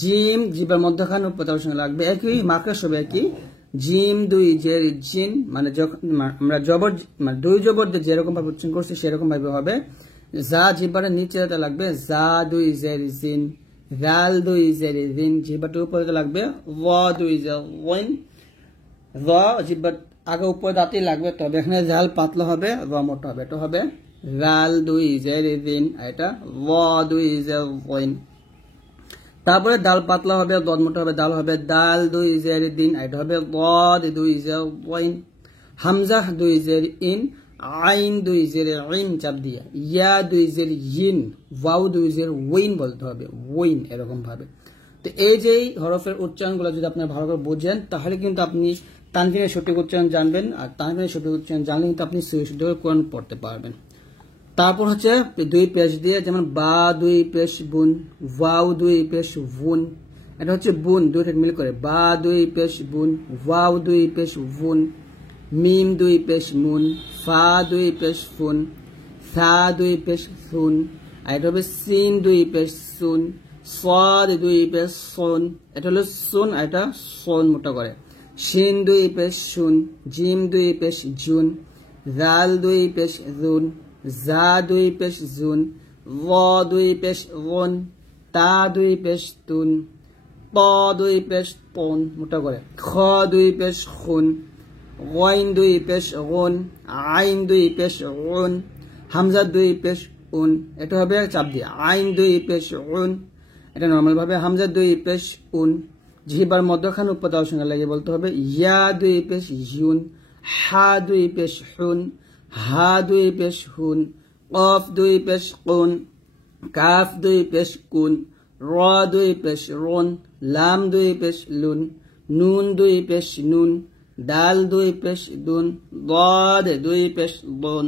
জিম জিহ্বার মধ্যখান উপর সঙ্গে লাগবে, একই মাকের সব একই, জিম দুই জের জিন, মানে যখন আমরা জবর মানে দুই জবর দিয়ে যেরকম ভাবে উচ্চারণ করছি সেরকম ভাবে হবে। যা জিহ্বাটা নিচে লাগবে, যা দুই জের জিন, জাল দুই জের জিন, জিহ্বাটা উপরে লাগবে, ওয়া দুই জের ওয়াইন, র জিহ্বা আগে উপরে দাঁতই লাগবে, তবে এখানে জাল পাতলা হবে, র মোটা হবে, এটা হবে জাল দুই জের জিন, আর এটা ওয়া দুই জের ওয়াইন। তারপরে দাল পাতলা হবে, দদ মোটা হবে, দাল হবে দাল দুই জের দিন, এটা হবে দদ দুই জের ওয়াইন। হামজা দুই জের ইন, আইন দুই জের ইন চাপ দিয়ে, ইয়া দুই জের ইন, ওয়াও দুই জের ওইন বলতে হবে, ওইন, এরকম ভাবে। তো এই যে হরফের উচ্চারণগুলো যদি আপনি ভালো করে বোঝেন তাহলে কিন্তু আপনি তানবিনের সঠিক উচ্চারণ জানবেন, আর তানবিনের সঠিক উচ্চারণ জানলে কিন্তু আপনি শুদ্ধ কোরআন পড়তে পারবেন। তারপর হচ্ছে দুই পেশ দিয়ে, যেমন বা দুই পেশ বুন, ওয়াও দুই পেশ বুন, এটা হচ্ছে বুন দুইটা মিল করে, বা দুই পেশ বুন, ওয়াও দুই পেশ বুন, মিম দুই পেশ মুন, ফা দুই পেশ ফুন, সা দুই পেশ সুন, আর এটা হবে সিন দুই পেশ সুন, সদ দুই পেশ সোন, এটা হলো সুন, আর এটা সোন মোটা করে, শিন দুই পেশ শুন, জিম দুই পেশ জুন, জাল দুই পেশ জুন, জা দুই পেশ জুন, ল দুই পেশ ওন, তা দুই পেশ তুন, ত দুই পেশ তন মোটা করে, খ দুই পেশ খুন, গইন দুই পেশ গুন, আইন দুই পেশ গুন, হামজা দুই পেশ উন, এটা হবে চাপ দিয়ে, আইন দুই পেশ উন, এটা নর্মাল ভাবে, হামজা দুই পেশ উন, জিহ্বার মধ্যখান উপর সঙ্গে লাগিয়ে বলতে হবে, ইয়া দুই পেশ ইউন, হা দুই পেশ হুন, হা দুই পেশ হুন, কফ দুই পেশ কুন, কাফ দুই পেশ কুন, র দুই পেশ রন, লাম দুই পেশ লুন, নুন দুই পেশ নুন, ডাল দুই পেশ দুন, দদ দুই পেশ বন।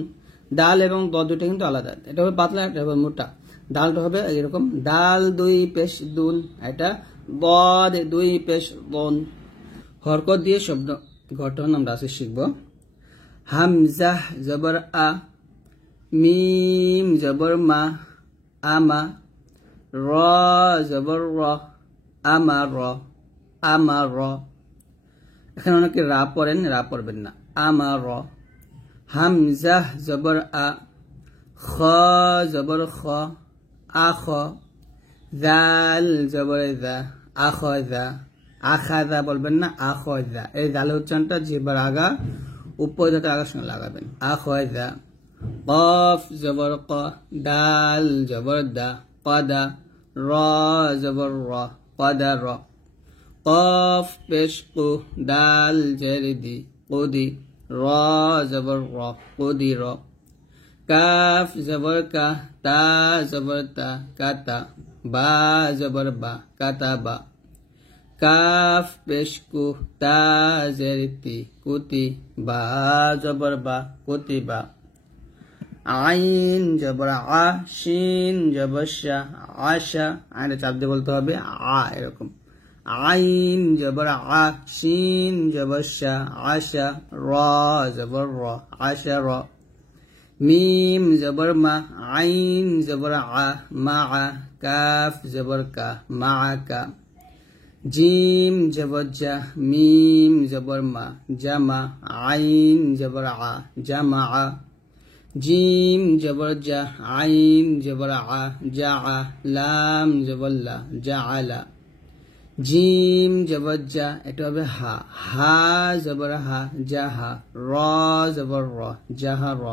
ডাল এবং দদ দুইটা কিন্তু আলাদা, এটা হবে পাতলা, এটা হবে মোটা। ডালটা হবে এরকম, ডাল দুই পেশ দুন, এটা দদ দুই পেশ বন। হরকত দিয়ে শব্দ গঠন আমরা আজকে শিখব। হামজাহ জবর আ, মিম জবর মা, আমা, র জবর র, আমার, আমার। এখানে অনেকে রা পড়েন, রা পড়বেন না, আমার। হামজাহ জবর আ, খ জবর খ, আখ, জাল জবর জা, আখযা, আখাযা বলবেন না, আখযা। এই জাল উচ্চারণটা জিহ্বার আগা উপর দাঁতের আগার সঙ্গে লাগাবেন, আখযা। কফ জবর ক, ডাল জবর দা, কদা, র জবর র, কদার। কফ পেশ কু, ডাল জের দি, কুদি, র জবর র, কুদির। কাফ জবর কা, তা জবর তা, কাতা, বা জবর বা, কাতাবা। কাফ পেশ কু, তা জের তি, কুতি, বা জবর বা, কুতিবা। আইন জবর আ, শিন জবর শা, আশা। আইনটা চাপ দিয়ে বলতে হবে আ, এরকম। আইন জবর আ, শিন জবর শা, আশা, র জবর র, আশা র। মিম জবর মা, আইন জবর আ, মা আ, কাফ জবর কা, মা কা। জিম জবর জা, মিম জবর মা, জামা, আইন জবর আ, জামা আ। জিম জবর জা, আইন জবর আ, জা আ, লাম জবর লা, জা আলা। জিম জবর জা, এটা হবে হা, হা জবর হা, জাহা, র জবর র, জাহা র।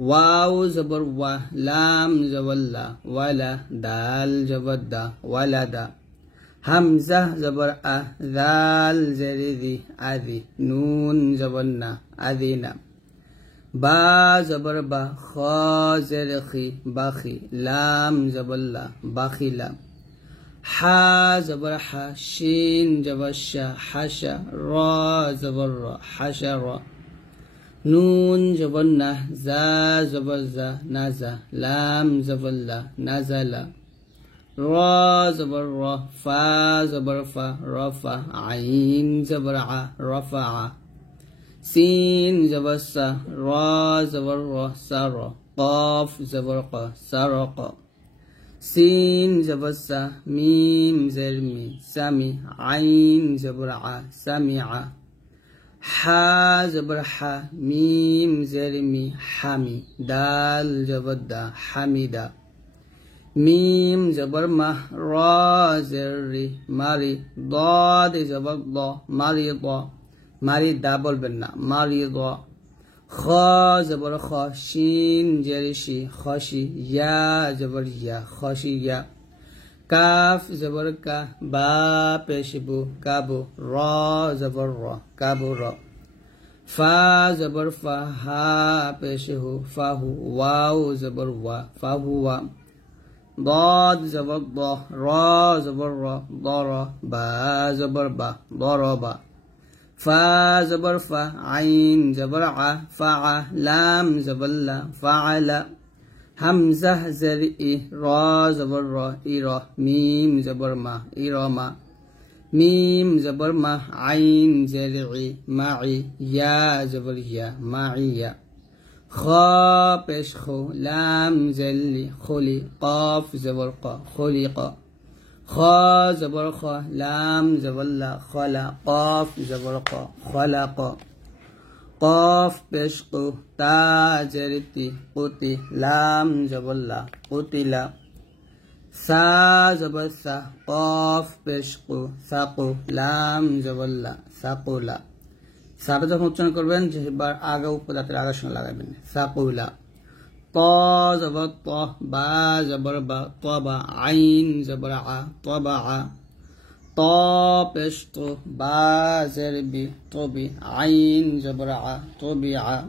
ওয়াও জবর ওয়া, লাম জবর লা, ওয়ালা, দাল জবর দা, ওয়ালাদা। হামজা জবর আ, দাল জের দি, আদি, নুন জবর না, আদিনা। বা জবর বা, খ জের খি, বাখি, লাম জবর লা, বাখিলা। হা জবর হা, শিন জবর শা, হাসা, র জবর র, হাসা র। নুন জবর না, জা জবর জা, নাজা, লাম জবর লা, নাজালা। র জবর র, ফা জবর ফা, রফা, আইন জবর আ, রফা আ। সিন জবর সা, র জবর র, সার। কফ জবর ক, সারক। সিন জবর সা, মিম জের মি, সামি, আইন জবর আ, সামিআ। হা জবর হা, মিম জের মি, হামি, দাল জবর দা, হামিদা। মিম জবর মা, র জের রি, মারি, দাদ জবর দ, মারি দ, মারি দা বলবেন না, মারি দ। খ জবর খ, শিন জের শি, খসি, ইয়া জবর ইয়া, খসি ইয়া। কাফ জবর কা, বা পেশবু, কাবু, র জবর র, কাবু র। ফা জবর ফা, হা পেশহু, ফাহু, ওয়াও জবর ওয়া, ফাহু ওয়া। ضاد জবর দ, র জবর র, দর। বা জবর বা, দরবা। ফা জবর ফা, আইন জবর আ, ফা আ, লাম জবর লা, ফাআলা। হামজা জের ই, র জবর র, ইর। মিম জবর মা, ইরমা। মিম জবর মা, আইন জের ই, মাই, ইয়া জবর ইয়া, মাইয়া। খ পেশ খো, লাম জেলি, খলি, কফ জবর ক, খলিক। খ জবর খ, লাম জবর লা, খলা, কফ জবর ক, খলাক। কফ পেশ কু, তা জের তি, কুতি, লাম জবর লা, কুতিলা। সা জবর সা, কফ পেশ কু, সাকু, লাম জবর লা, সাকুলা। সাটা যখন উচ্চারণ করবেন যেবার আগা উপর দাঁতের আগার সঙ্গে লাগাবেন, সাকুলা। ত জবর ত, বা জবর বা, তবা, আইন জবর আ, তবা আ। ত পেশ তো, বা জের বি, তবি, আইন জবর আ, তবি আ।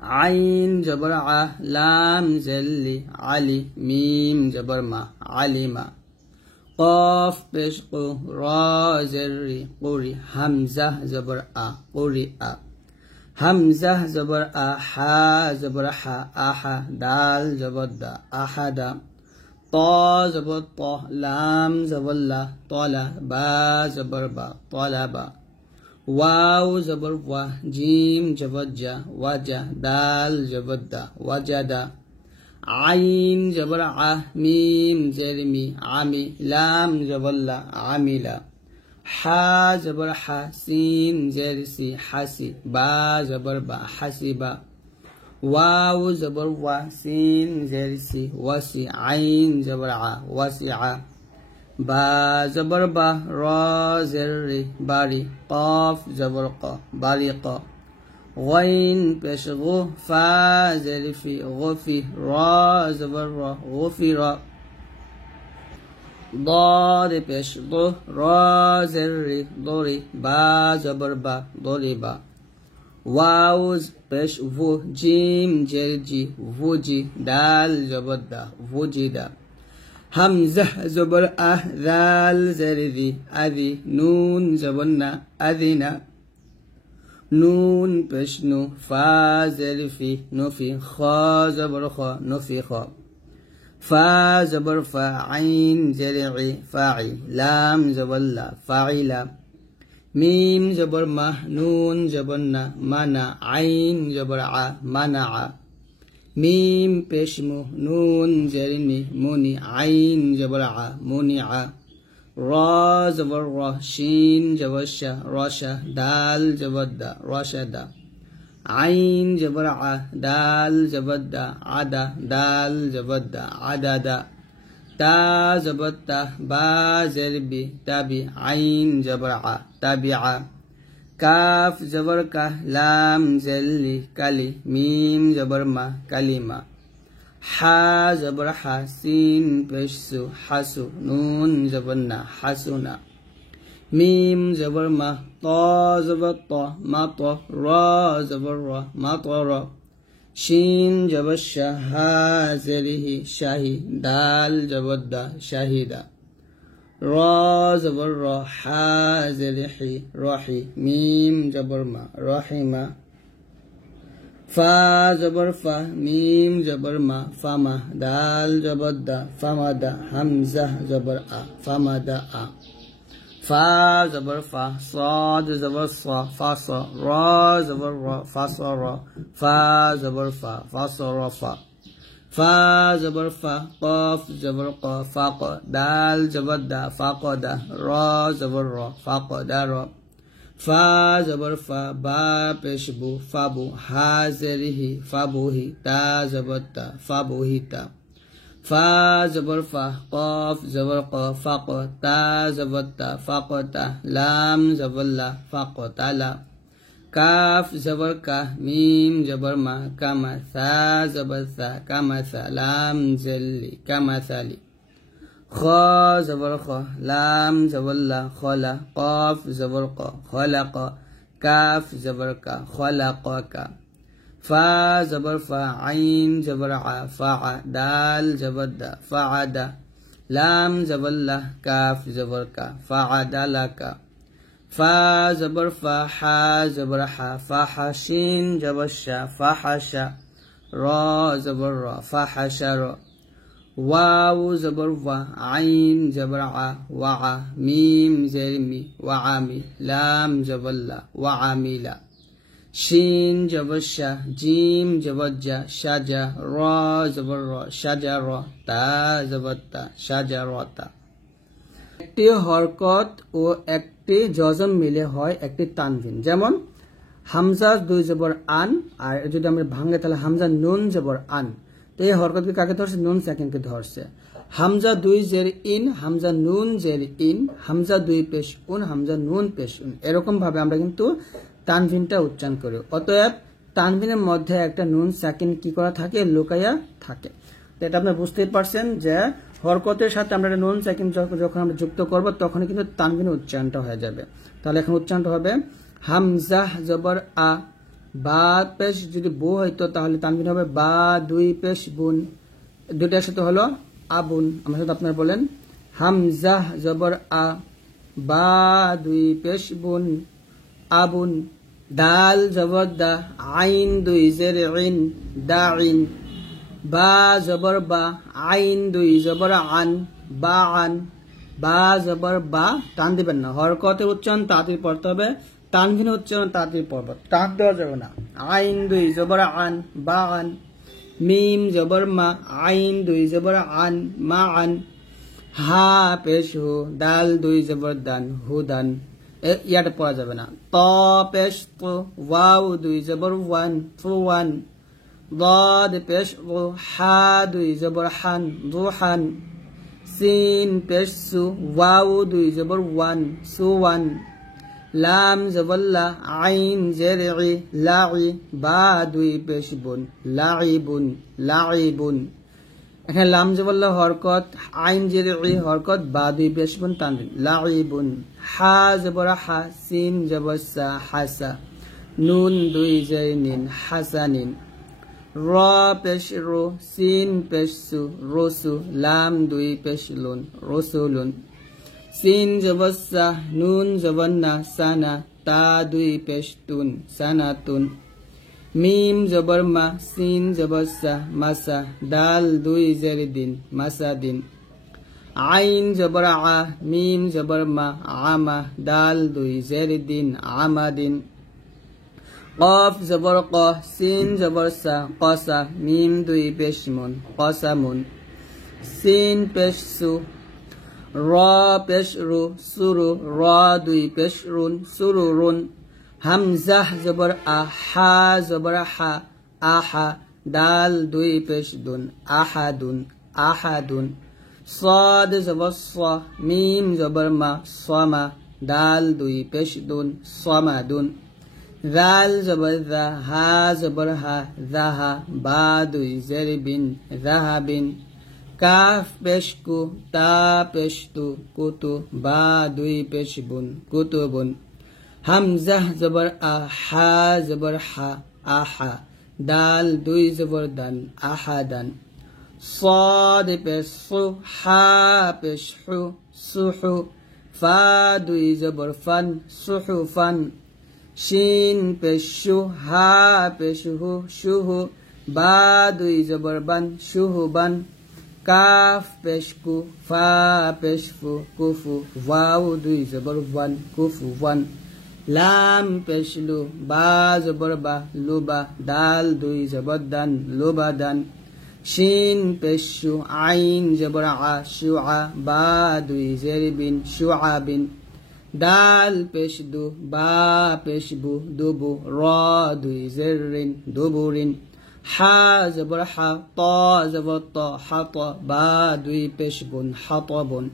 আইন জবর আ, লাম জেলি, আলি, মিম জবর মা, আলিমা। কফ পেশ কু, র জের রি, কুরি, হামজা জবর আ, কুরি আ। হামজা জবর আ, হা জবর হা, আহা, দাল জবর দা, আহাদা। ত জবর ত, লাম জবর লা, তলা, বা জবর বা, তলাবা। ওয়াও জবর ওয়া, জিম জবর জা, ওয়াজা, দাল জবর দা, ওয়াজাদা। আইন জবর আ, মিম জের মি, আমি, লাম জবর লা, আমিলা। হা জবর হা, সিন জের সি, হাসি, বা জবর বা, হাসিবা। ওয়াও জবর ওয়া, সিন জের সি, ওয়াসি, আইন জবর আ, ওয়াসিআ। বা জবর বা, র জের রি, বারি, কফ জবর ক, বারিক। غين পেশ গো, ফা জের ফি, গফি, র জবর র, গফির। ضاد পেশ দো, র জের রি, দরি, বা জবর বা, দরিবা। ওয়াও পেশ ভু, জিম জের জি, ভুজি, দাল জবর দা, ভুজিদা। হামজাহ জবর আহ, দাল জের দি, আদি, নুন জবর না, আদিনা। নুন পেশ নু, ফা জের ফি, নফি, খ জবর খ, নফি খ। ফা জবর ফা, আইন জের ই, ফাই, লাম জবর লা, ফাইলা। মিম জবর মাহ, নুন জবর না, মানা, আইন জবর আ, মানা আ। মিম পেশ মু, নুন জের নি, মুনি, আইন জবর আ, মুনি আ। র জবর র, শিন জবর শা, রশা, দাল জবর দা, রশাদা। আইন জবর আ, দাল জবর দা, আদা, দাল জবর দা, আদাদা। তা জবর তা, বা জের বি, তাবি, আইন জবর আ, তাবিআ। কাফ জবর কা, লাম জেল্লি, কালি, মিম জবর মা, কালিমা। হা জবর হা, সিন পেশ সু, হাসু, নুন জবর না, হাসুনা। মিম জবর মা, ত জবর ত, মাত, র জবর র, মাতর। শিন জবর শা, হা জেরিহি, শাহি, দাল জবর দা, শাহিদা। র জবর র, হা জেরিহি, রহি, মিম জবর মা, রহিমা। ফা জবর ফা, মিম জবর মা, ফামা, দাল জবর দা, ফামাদা। হামজা জবর আ, ফামাদা আ। ফা জবর ফা, صاد জবর স, ফাস। র জবর র, ফাসর। ফা জবর ফা, ফাসর ফা। ফা জবর ফা, কফ জবর ক, ফাক, দাল জবর দা, ফাকদা। র জবর র, ফাকদার। ফা জবর ফা, বা পেশ বু, ফাবু, হা জেরিহি, ফাবুহি, তা জবর তা, ফাবুহিতা। ফা জবর ফা, কফ জবর ক, ফাক, তা জবর তা, ফাকতা। লাম জবর লা, ফাকতালা। কাফ জবর কা, মিম জবর মা, কামা, সা জবর সা, কামাসা, লাম জেল্লি, কামাসালি। খ জবর খ, লাম জবর লা, খলা, কফ জবর ক, খলাক। কাফ জবর কা, খলাকা। ফা জবর ফা, আইন জবর আ, ফা, দাল জবর দা, ফাআদা। লাম জবর লা, কাফ জবর কা, ফাআদালাকা। ফা জবর ফা, হা জবর হা, ফাহা, শিন জবর শা, ফাহাশা। র জবর র, ফাহাশার। ওয়াও জবর ওয়া, আইন জবর আ, ওয়া, মিম জের মি, ওয়ামি, লাম জবর লা, ওয়ামিলা। শিন জবর শা, জিম জবর জা, সাজা। র জবর র, সাজার। তা জবর তা, সাজারতা। একটি হরকত ও একটি জজম মিলে হয় একটি তানভিন। যেমন হামজা দুই জবর আন, আর যদি আমরা ভাঙে তাহলে হামজা নুন জবর আন। তো এই হরকতকে কাকে ধরছে? নুন সাকিনকে ধরছে। হামজা দুই জের ইন, হামজা নুন জের ইন, হামজা দুই পেশ উন, হামজা নুন পেশ উন। এরকম ভাবে আমরা কিন্তু তানভিনটা উচ্চারণ করি। অতএব তানভিনের মধ্যে একটা নুন সাকিন কি করা থাকে? লুকাইয়া থাকে। এটা আপনি বুঝতেই পারছেন যে হরকতের সাথে আমরা নুন সাকিন যখন আমরা যুক্ত করব তখন কিন্তু তানভিনের উচ্চারণটা হয়ে যাবে। তাহলে এখন উচ্চারণটা হবে হামজা জবর আ, বা পেশ যদি বু হইতো তাহলে তানভিন হবে বা দুই পেশ বুন, দুইটার সাথে হলো আবুন। আমার সাথে আপনারা বলেন হামজা জবর আ, বা দুই পেশ বুন, আবুন। দাল জবর দা, আইন দুই জের ইন, দাইন। বা জবর বা, আইন দুই জবর আন, বা আন। বা জবর বা, টান দিবেন না। হরকতের উচ্চারণ তাড়াতাড়ি পড়তে হবে, তানভিন উচ্চারণ তাড়াতাড়ি পড়বো, টান দেওয়া যাবে না। আইন দুই জবর আন, বা আন। মিম জবর মা, আইন দুই জবর আন, মা আন। হা পেশ হু, দাল দুই জবর দান, হুদান। ইয়াটা পড়া যাবে না। ত পেশ তু, ওয়াও দুই জবর ওয়ান, ফুয়ান। ضاد পেশ ও, হা দুই জবর হান, দুহান। সিন পেশ সু, ওয়াও দুই জবর ওয়ান, সুওয়ান। লাম জবর লা, আইন জের ই, লাই। বা দুই পেশ বুন, লাইবুন, লাইবুন। এখানে লাম জবর হরকত, আইন জের ই হরকত, বা দুই পেশ বুন তানবিন, লাইবুন। হা জবর হা, সিন জবর সা, হাসা। নুন দুই জের নিন, হাসানিন। র পেশ রো, সিন পেশ সু, রসু। লাম দুই পেশ লুন, রসুলুন। সিন জবর সা, নুন জবর না, সানা। তা দুই পেশ তুন, সানাতুন। মিম জবর মা, সিন জবর সা, মাসা। দাল দুই জের দিন, মাসাদিন। আইন জবর আ, মিম জবর মা, আমা। দাল দুই জের দিন, আমাদিন। কফ জবর ক, সিন জবর সা, কসা। মিম দুই পেশ মুন, কসামুন। সিন পেশ সু, র পেশ রু, সুরু। র দুই পেশ রুন, সুরুরুন। হামজাহ জবর আ, হা জবর হা, আহা। দাল দুই পেশ দুন, আহাদুন, আহাদুন। صاد জবর স, মিম জবর মা, সমা। দাল দুই পেশ দুন, সমাদুন। জাল জবর জা, হা জবর হা, জাহা। বা দুই জের বিন, জাহাবিন। কাফ পেশ কু, তা পেশ তু, কুতু। বা দুই পেশ বুন, কুতুবুন। হামজাহ জবর আ, হা জবর হা, আহা। দাল দুই জবর দান, আহাদান। صاد পেশ সু, হা পেশ হু, সুহু। ফা দুই জবর ফান, সুহুফান। শিন পেশ শু, হা পেশ হু, শুহু। বা দুই জবর বান, শুহুবান। কাফ পেশ কু, ফা পেশ ফু, কুফু। ওয়াও দুই জবর ওয়ান, কুফুওয়ান। লাম পেশ লু, বা জবর বা, লুবা। দাল দুই জবর দান, লুবাদান। শিন পেশ শু, আইন জবর আ, শুআ। বা দুই জের বিন, শুআবিন। দাল পেশ দু, বা পেশ বু, দুবু। র দুই জের রিন, দুবুরিন। হা জবর হা, ত জবর ত, হাত। বা দুই পেশ বুন, হাতবুন।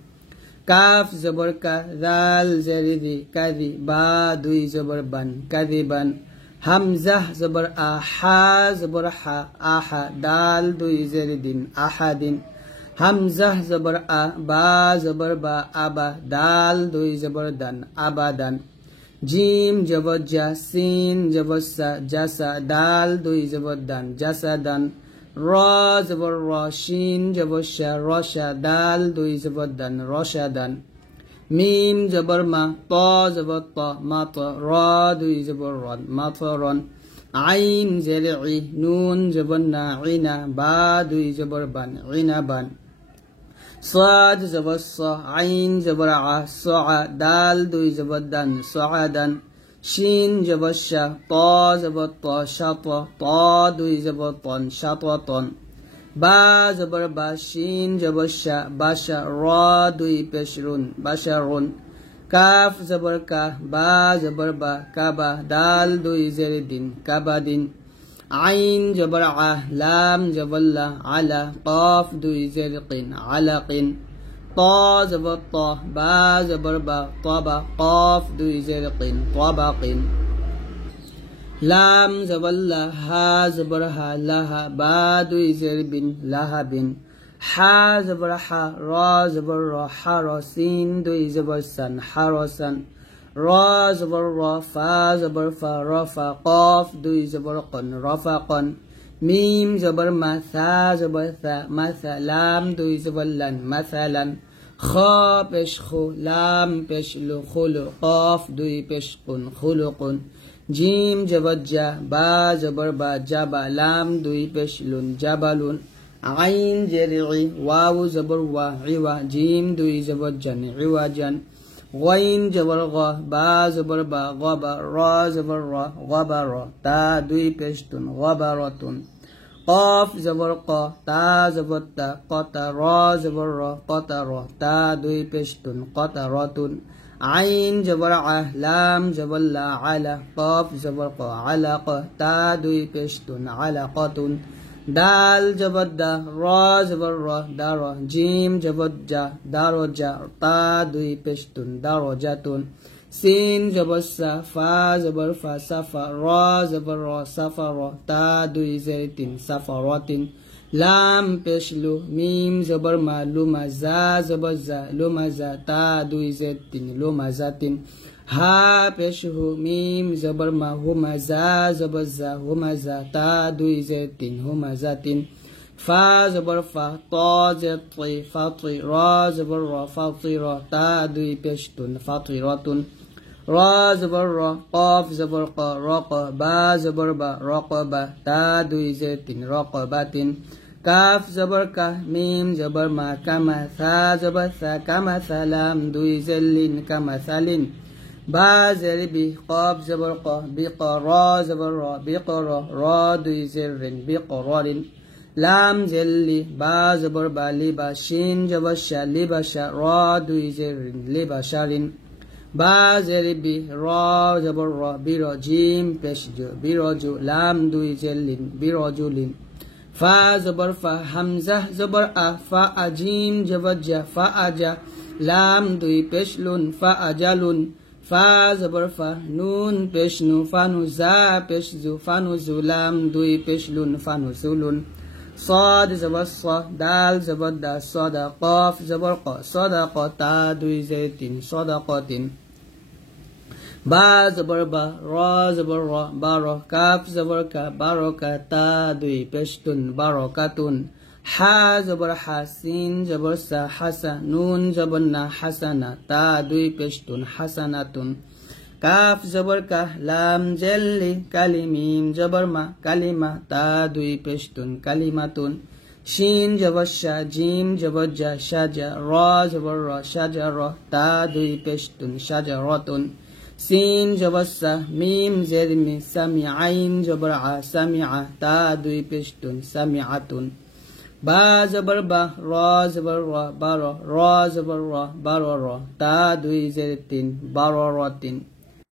কাফ জবর কা, দাল জের দি, কাদি। বা দুই জবর বান, কাদিবান। হামজাহ জবর আ, হা জবর হা, আহা। দাল দুই জের দিন, আহাদিন। হামজাহ জবর আ, বা জবর বা, আবা। দাল দুই জবর দান, আবাদান। জিম জবর জা, সিন জবর সা, জাসা। দাল দুই জবর দান, জাসাদান। র জবর র, শিন জবর শা, রসা। দাল দুই জবর দান, রসাদান। মিম জবর মা, ত জবর ত, মাত। র দুই জবর রন, মাতরন। আইন জের ই, নুন জবর না, ইনা। বা দুই জবর বান, ইনাবান। صاد জবর স, আইন জবর আ, সআ। দাল দুই জবর দান, সআদান। শিন জবর শা, ত জবর ত, শাত। ত দুই জবর তন, শাততন। বা জবর বা, শিন জবর শা, বাশা। র দুই পেশ রুন, বাশারুন। কাফ জবর কা, বা জবর বা, কাবা। দাল দুই জের দিন, কাবাদিন। আইন জবর আ, লাম জবর লা, আলা। কফ দুই জের কিন, আলাকিন। ত জবর ত, বা জবর বা, তবা। কফ দুই জের কিন, তবাকিন। লাম জবর লা, হা জবর হা, লাহা। বা দুই জের বিন, লাহাবিন। হা জবর হা, র জবর র, হার। সিন দুই জবর সান, হারসান। র জবর র, ফা জবর ফা, রফা। কফ দুই জবর কন, রফাকন। মিম জবর মা, সা জবর সা, মাসা। লাম দুই জবর লান, মাসালান। খ পেশ খু, লাম পেশ লু, খুলু। কফ দুই পেশ কুন, খুলুকুন। জিম জবর জা, বা জবর বা, জাবা। লাম দুই পেশ লুন, জাবালুন। আইন জের ই, ওয়াও জবর ওয়া, ইওয়া। জিম দুই জবর জান, ইওয়াজান। গইন জবর গ, বা জবর বা, গবা, র জবর র, গবার, তা দুই পেশ তুন, গবারতুন। কফ জবর ক, তা জবর তা, কতা, র জবর র, কতার, তা দুই পেশ তুন, কতারতুন। আইন জবর আ, লাম জবর লা, আলা, কফ জবর ক, আলাক, তা দুই পেশ তুন, আলাকতুন। দাল জবর দা, র জবর র, দার, জিম জবর জা, দারজা, তা দুই পেশ তুন, দারজাতুন। সিন জবর সা, ফা জবর ফা, সাফা, র জবর র, সাফার, তা দুই জের তিন, সাফারতিন। লাম পেশ লু, মিম জবর মা, লুমা, জা জবর জা, লুমাজা, তা দুই জের তিন, লুমাজাতিন। হা পেশ হু, মিম জবর মা, হুমা, জা জবর জা, হুমাজা, তা দুই জের তিন, হুমাজাতিন। ফা জবর ফা, ত জের তি, ফাতি, র জবর র, ফাতির, তা দুই পেশ তুন, ফাতিরতুন। র জবর র, কফ জবর ক, রক, বা জবর বা, রকবা, তা দুই জের তিন, রকবাতিন। কাফ জবর কা, মিম জবর মা, কামা, সা জবর সা, কামা সালাম, দুই জের লিন, কামা সালিন। বা জের বি, কফ জবর ক, বিক, র জবর র, বিকর, র দুই জের রিন, বিকরিন। লাম জেল্লি, বা জবর বা, লিবা, শিন জবর শা, লিবাশা, র দুই জের রিন, লিবাশারিন। বা জের বি, র জবর র, বির, জিম পেশ জু, বিরজু, লাম দুই জের লিন, বিরজুলিন। ফা জবর ফা, হামজা জবর আ, ফা আজিম জবর জা, ফা আজা, লাম দুই পেশ লুন, ফা আজালুন। ফা জবর ফা, নুন পেশ নু, ফানু, জা পেশ জু, ফানুজু, লাম দুই পেশ লুন, ফানুজুলুন। صاد জবর স, দাল জবর দা, সদা, কফ জবর ক, সদাক, তা দুই জের তিন, সদাকতিন। বা জবর বা, র জবর র, বার, কাফ জবর কা, বারকা, তা দুই পেশ তুন, বারকাতুন। হা জবর হা, সিন জবর সা, হাসা, নুন জবর না, হাসানা, তা দুই পেশ তুন, হাসানাতুন। কাফ জবর কা, লাম জেল্লি, কালিমিম জবর মা, কালিমা, তা দুই পেশ তুন, কালিমাতুন। শিন জবর শা, জিম জবর জা, সাজা, র জবর র, সাজা র, তা দুই পেশ তুন, সাজারতুন। সিন জবর সা, মিম জের মি, সামি, আইন জবর আ, সামিআ, তা দুই পেশ তুন, সামিআতুন। বা জবর বা, র জবর র, বার, র জবর র, বারর, তা দুই জের তিন, বাররতিন।